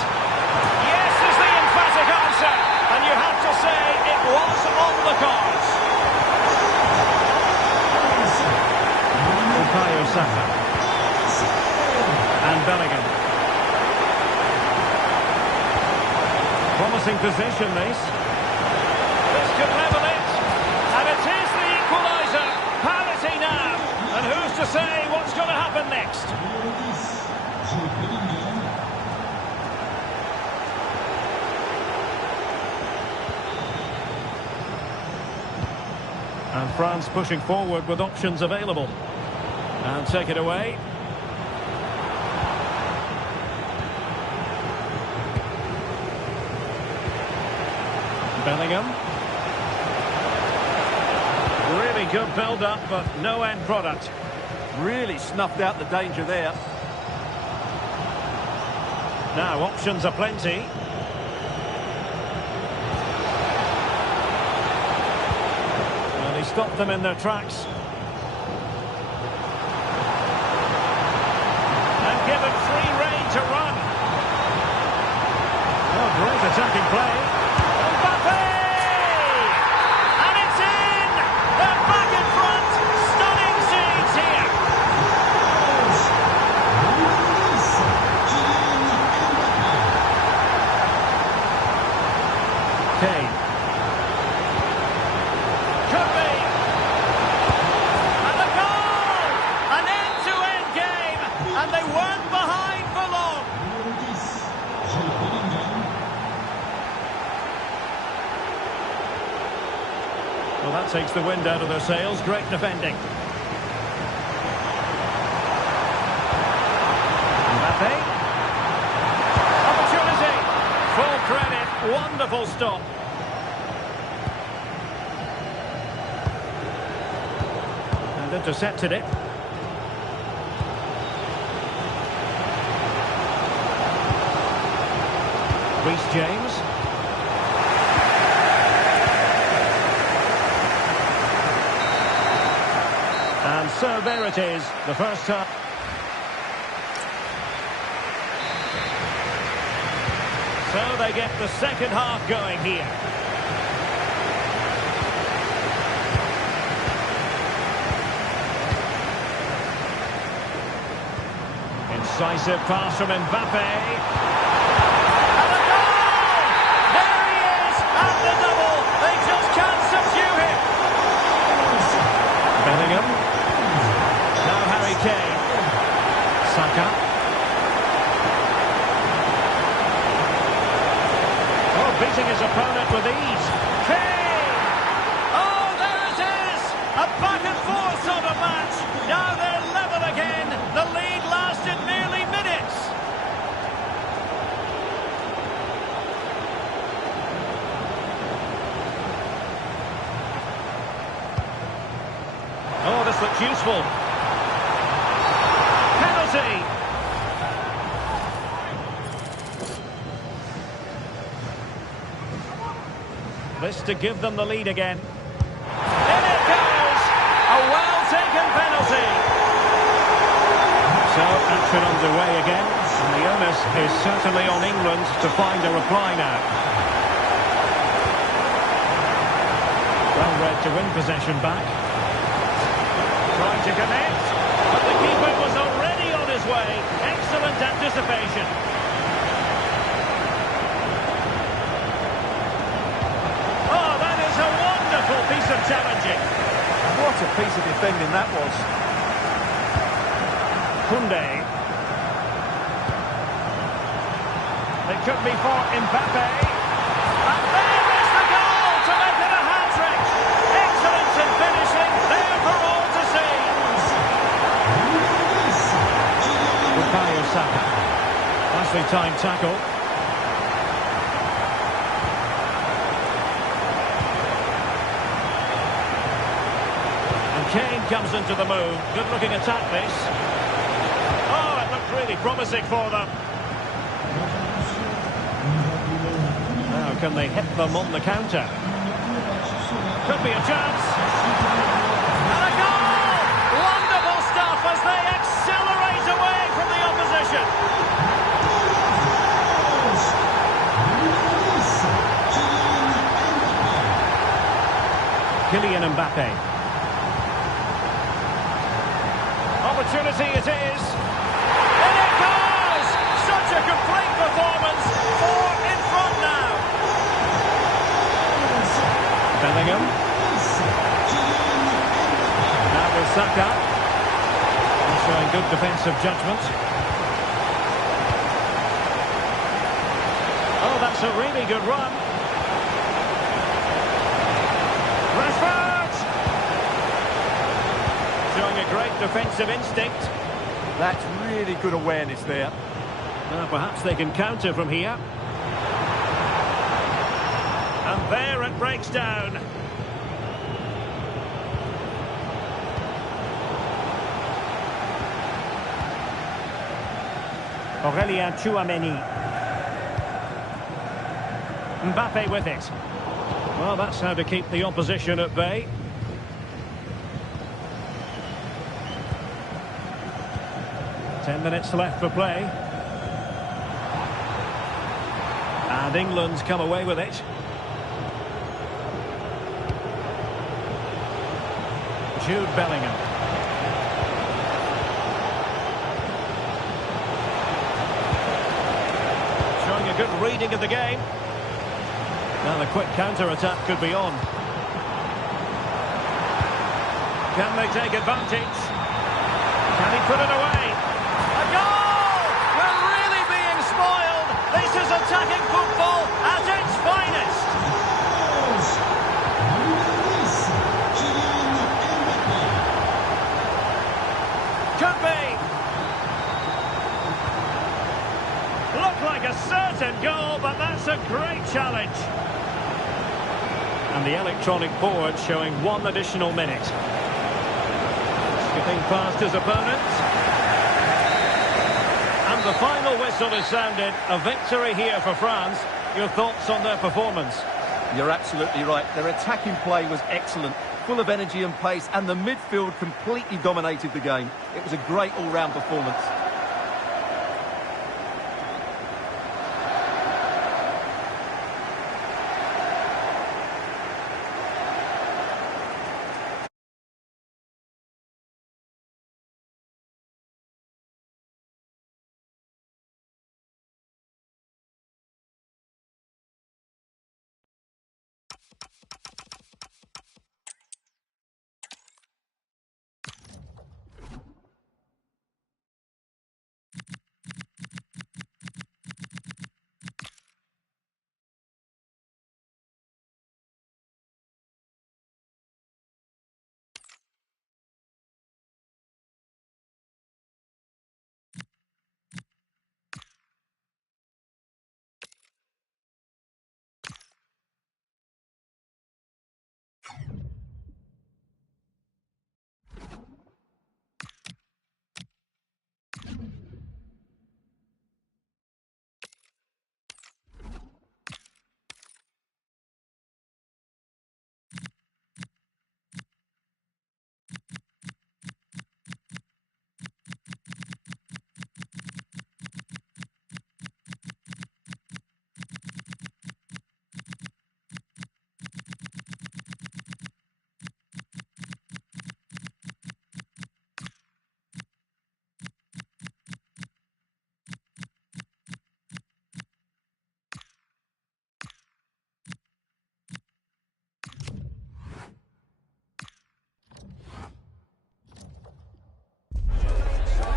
Yes is the emphatic answer. And you have to say it was on the cards. Bukayo Saka. And Bellingham. Promising position, this. This could level it. And it is the equaliser. Parity now. And who's to say what's going to happen next? And France pushing forward with options available. And take it away. Bellingham. Really good build-up, but no end product. Really snuffed out the danger there. Now, options are plenty. Well, he stopped them in their tracks. And given free rein to run. Oh, great attacking play. Mbappe! And it's in! They're back in front! Stunning scenes here! Kane. Could be! And the goal! An end-to-end game! And they weren't behind for long! Well, that takes the wind out of their sails. Great defending. Mbappe. Opportunity. Full credit. Wonderful stop. And intercepted it. Reece James. And so there it is, the first half. So they get the second half going here. Incisive pass from Mbappe. And a goal! There he is! And the double! They just can't subdue him! Bellingham. Now Harry Kane. Saka. Oh, beating his opponent with ease. Kane! Oh, there it is! A back and forth sort of match. Now they're level again. The lead lasted merely minutes. Oh, this looks useful. Penalty. This to give them the lead again. In it goes! A well-taken penalty. So, action underway again. And the onus is certainly on England to find a reply now. Well read to win possession back. Trying to connect, but the keeper was already on his way. Excellent anticipation. Oh, that is a wonderful piece of challenging. What a piece of defending that was. Koundé. It could be for Mbappe. And there is the goal to make it a hat-trick. Excellence in finishing, there for all to see. Bukayo Saka. Nicely timed tackle. And Kane comes into the move. Good looking attack this. Oh, it looked really promising for them. Now can they hit them on the counter? Could be a chance. And a goal! Wonderful stuff as they accelerate away from the opposition. Kylian Mbappe. Opportunity it is. And it goes! Such a complete performance. 4 in front now. Bellingham. Now with Saka. He's showing good defensive judgment. Oh, that's a really good run. Rashford! Showing a great defensive instinct. That's really good awareness there. Perhaps they can counter from here. And there it breaks down. Aurelien Tchouameni. Mbappe with it. Well, that's how to keep the opposition at bay. Ten minutes left for play. And England's come away with it. Jude Bellingham. Showing a good reading of the game. Now the quick counter-attack could be on. Can they take advantage? Can he put it away? A goal! We're really being spoiled. This is attacking football at its finest. Could be. Looked like a certain goal, but that's a great challenge. And the electronic board showing 1 additional minute. Skipping past his opponent. And the final whistle is sounded. A victory here for France. Your thoughts on their performance? You're absolutely right. Their attacking play was excellent, full of energy and pace, and the midfield completely dominated the game. It was a great all-round performance.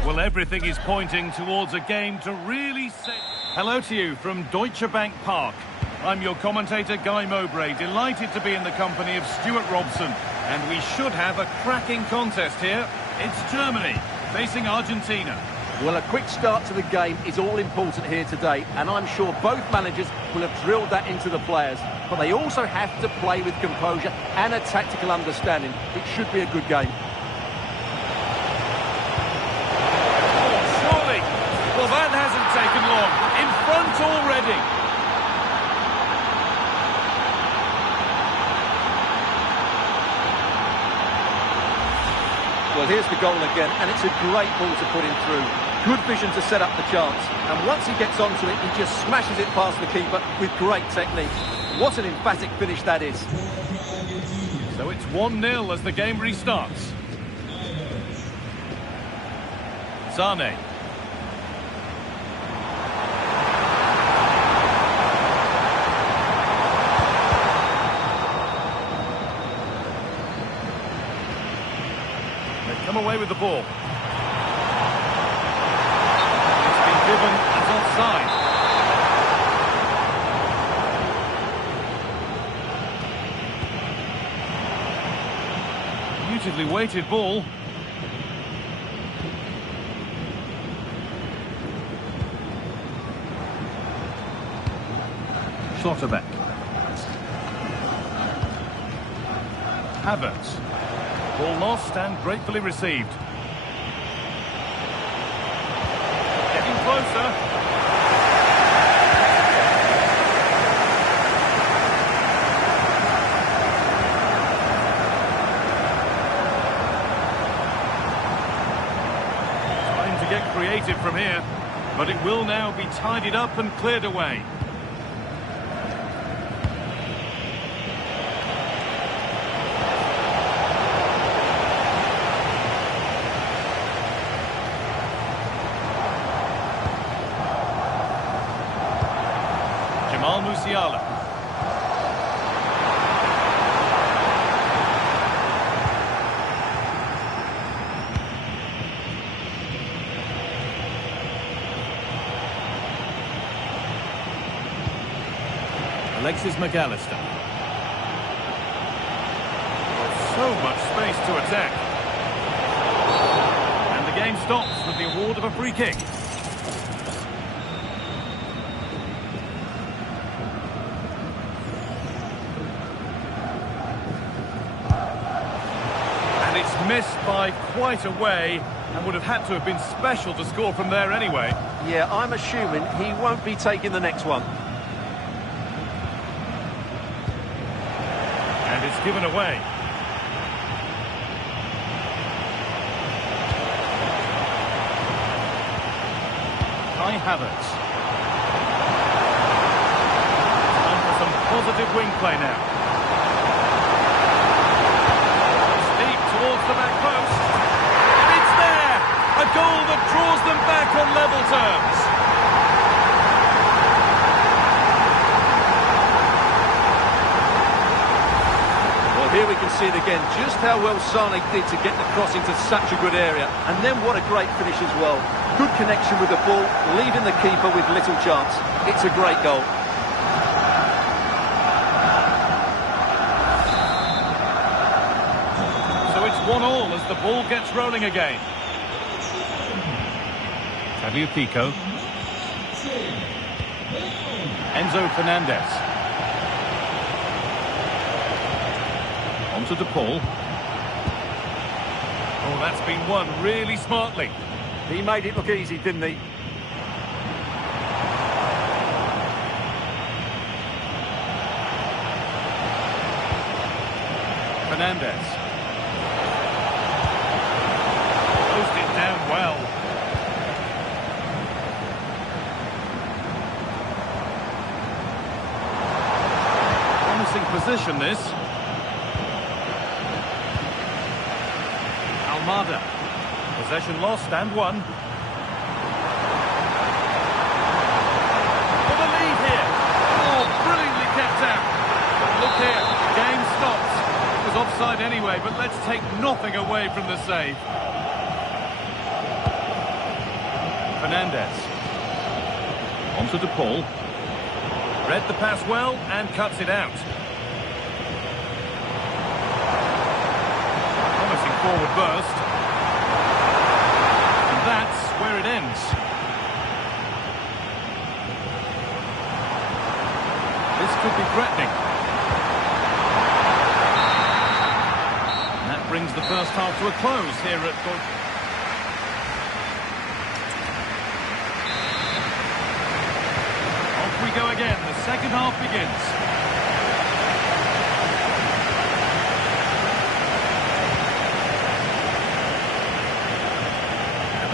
Well, everything is pointing towards a game to really say... Hello to you from Deutsche Bank Park. I'm your commentator, Guy Mowbray, delighted to be in the company of Stuart Robson. And we should have a cracking contest here. It's Germany facing Argentina. Well, a quick start to the game is all important here today, and I'm sure both managers will have drilled that into the players. But they also have to play with composure and a tactical understanding. It should be a good game. Well, that hasn't taken long. In front already. Well, here's the goal again, and it's a great ball to put him through. Good vision to set up the chance. And once he gets onto it, he just smashes it past the keeper with great technique. What an emphatic finish that is. So it's 1-0 as the game restarts. Sane. Come away with the ball. It's been given as offside. Beautifully weighted ball. Schlotterbeck. Havertz. Ball lost and gratefully received. Getting closer. Trying to get creative from here, but it will now be tidied up and cleared away. Musiala. Alexis McAllister. So much space to attack. And the game stops with the award of a free kick. Missed by quite a way, and would have had to have been special to score from there anyway. Yeah, I'm assuming he won't be taking the next one. And it's given away. Kai Havertz. Time for some positive wing play now. Towards the back post. And it's there! A goal that draws them back on level terms. Well, here we can see it again, just how well Sane did to get the cross into such a good area. And then what a great finish as well. Good connection with the ball, leaving the keeper with little chance. It's a great goal. It's 1-1 as the ball gets rolling again. Fabio Pico. Enzo Fernandez. On to DePaul. Oh, that's been won really smartly. He made it look easy, didn't he? Fernandez. Well. Promising position, this. Almada. Possession lost and won. For the lead here. Oh, brilliantly kept out. But look here, the game stops. It was offside anyway, but let's take nothing away from the save. Fernandez. On to DePaul. Read the pass well and cuts it out. Promising forward burst. And that's where it ends. This could be threatening. And that brings the first half to a close here at Kothari. We go again, the second half begins.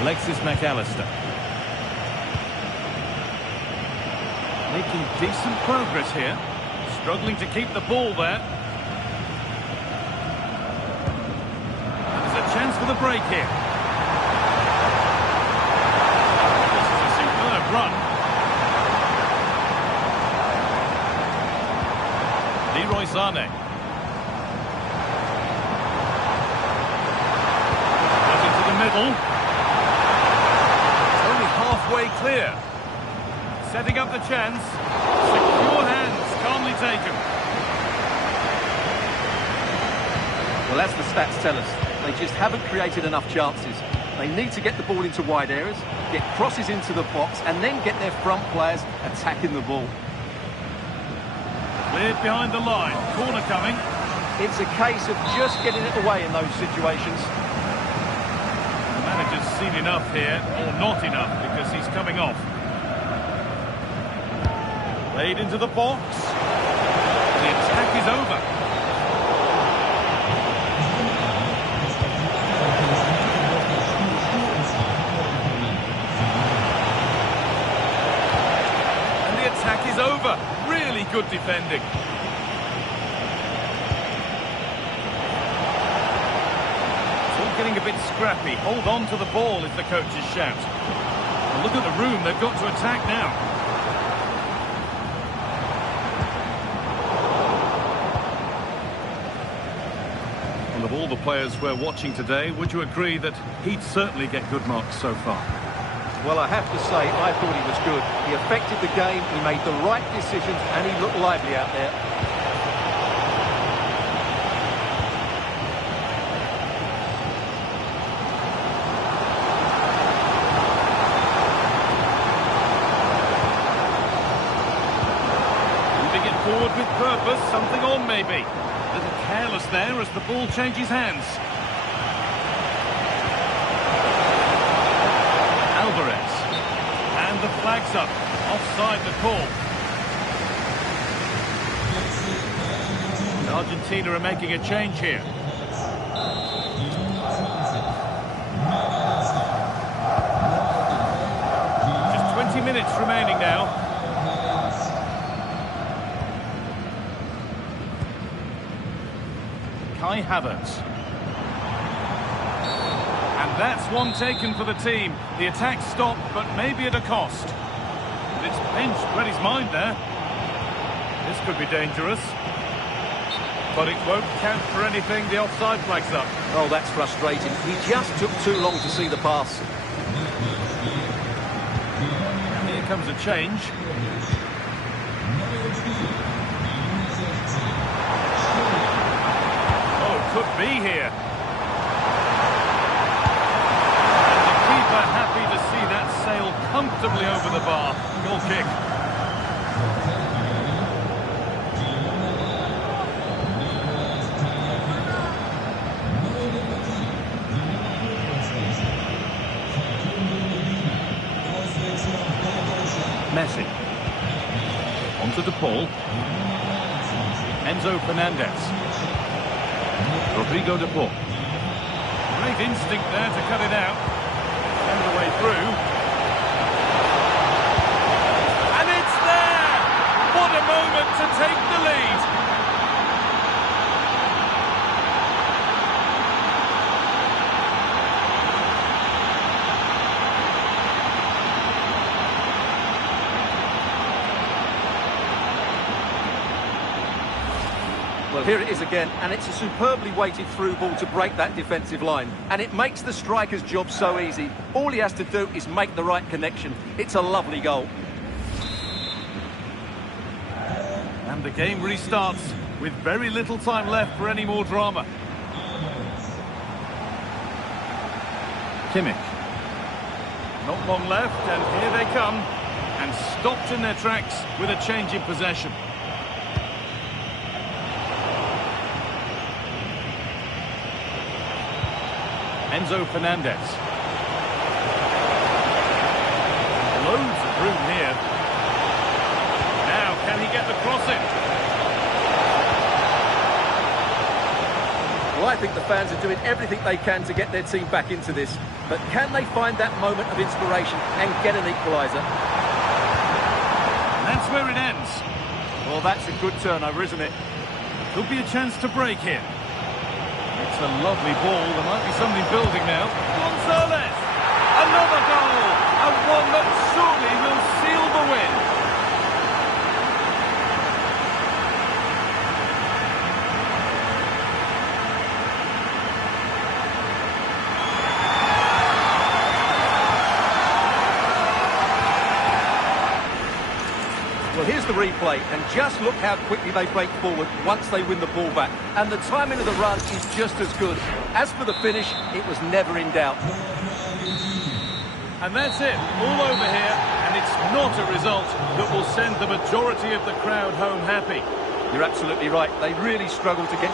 Alexis McAllister. Making decent progress here. Struggling to keep the ball there. There's a chance for the break here. This is a superb run. Leroy Sané. Got into the middle. It's only halfway clear. Setting up the chance. Secure hands, calmly taken. Well, as the stats tell us, they just haven't created enough chances. They need to get the ball into wide areas, get crosses into the box, and then get their front players attacking the ball. Cleared behind the line. Corner coming. It's a case of just getting it away in those situations. The manager has seen enough here, or not enough, because he's coming off. Played into the box. The attack is over. And the attack is over. Really good defending. Getting a bit scrappy. Hold on to the ball is the coach's shout. And look at the room, they've got to attack now. Well, of all the players we're watching today, would you agree that he'd certainly get good marks so far? Well, I have to say, I thought he was good. He affected the game, he made the right decisions, and he looked lively out there. Forward with purpose, something on maybe. A little careless there as the ball changes hands. Alvarez. And the flag's up. Offside the call. Argentina are making a change here. Just 20 minutes remaining now. Kai Havertz. And that's one taken for the team. The attack stopped, but maybe at a cost. But it's benched, read his mind there. This could be dangerous. But it won't count for anything, the offside flag's up. Oh, that's frustrating. He just took too long to see the pass. And here comes a change. Could be here. And the keeper happy to see that sail comfortably over the bar. Goal kick. Messi. Onto De Paul. Enzo Fernandez. Rodrigo De Paul. Great instinct there to cut it out. And the way through. And it's there! What a moment to take the lead! Well, here it is again, and it's a superbly weighted through ball to break that defensive line. And it makes the striker's job so easy. All he has to do is make the right connection. It's a lovely goal. And the game restarts with very little time left for any more drama. Kimmich. Not long left, and here they come. And stopped in their tracks with a change in possession. Enzo Fernandez. Loads of room here. Now, can he get the cross in? Well, I think the fans are doing everything they can to get their team back into this. But can they find that moment of inspiration and get an equaliser? And that's where it ends. Well, that's a good turnover, isn't it? Could be a chance to break here. It's a lovely ball. There might be something building now. Gonzalez! Another goal! And one that surely will seal the win. Well, here's the replay, and just look how quickly they break forward once they win the ball back. And the timing of the run is just as good. As for the finish, it was never in doubt. And that's it, all over here, and it's not a result that will send the majority of the crowd home happy. You're absolutely right. They really struggled to get...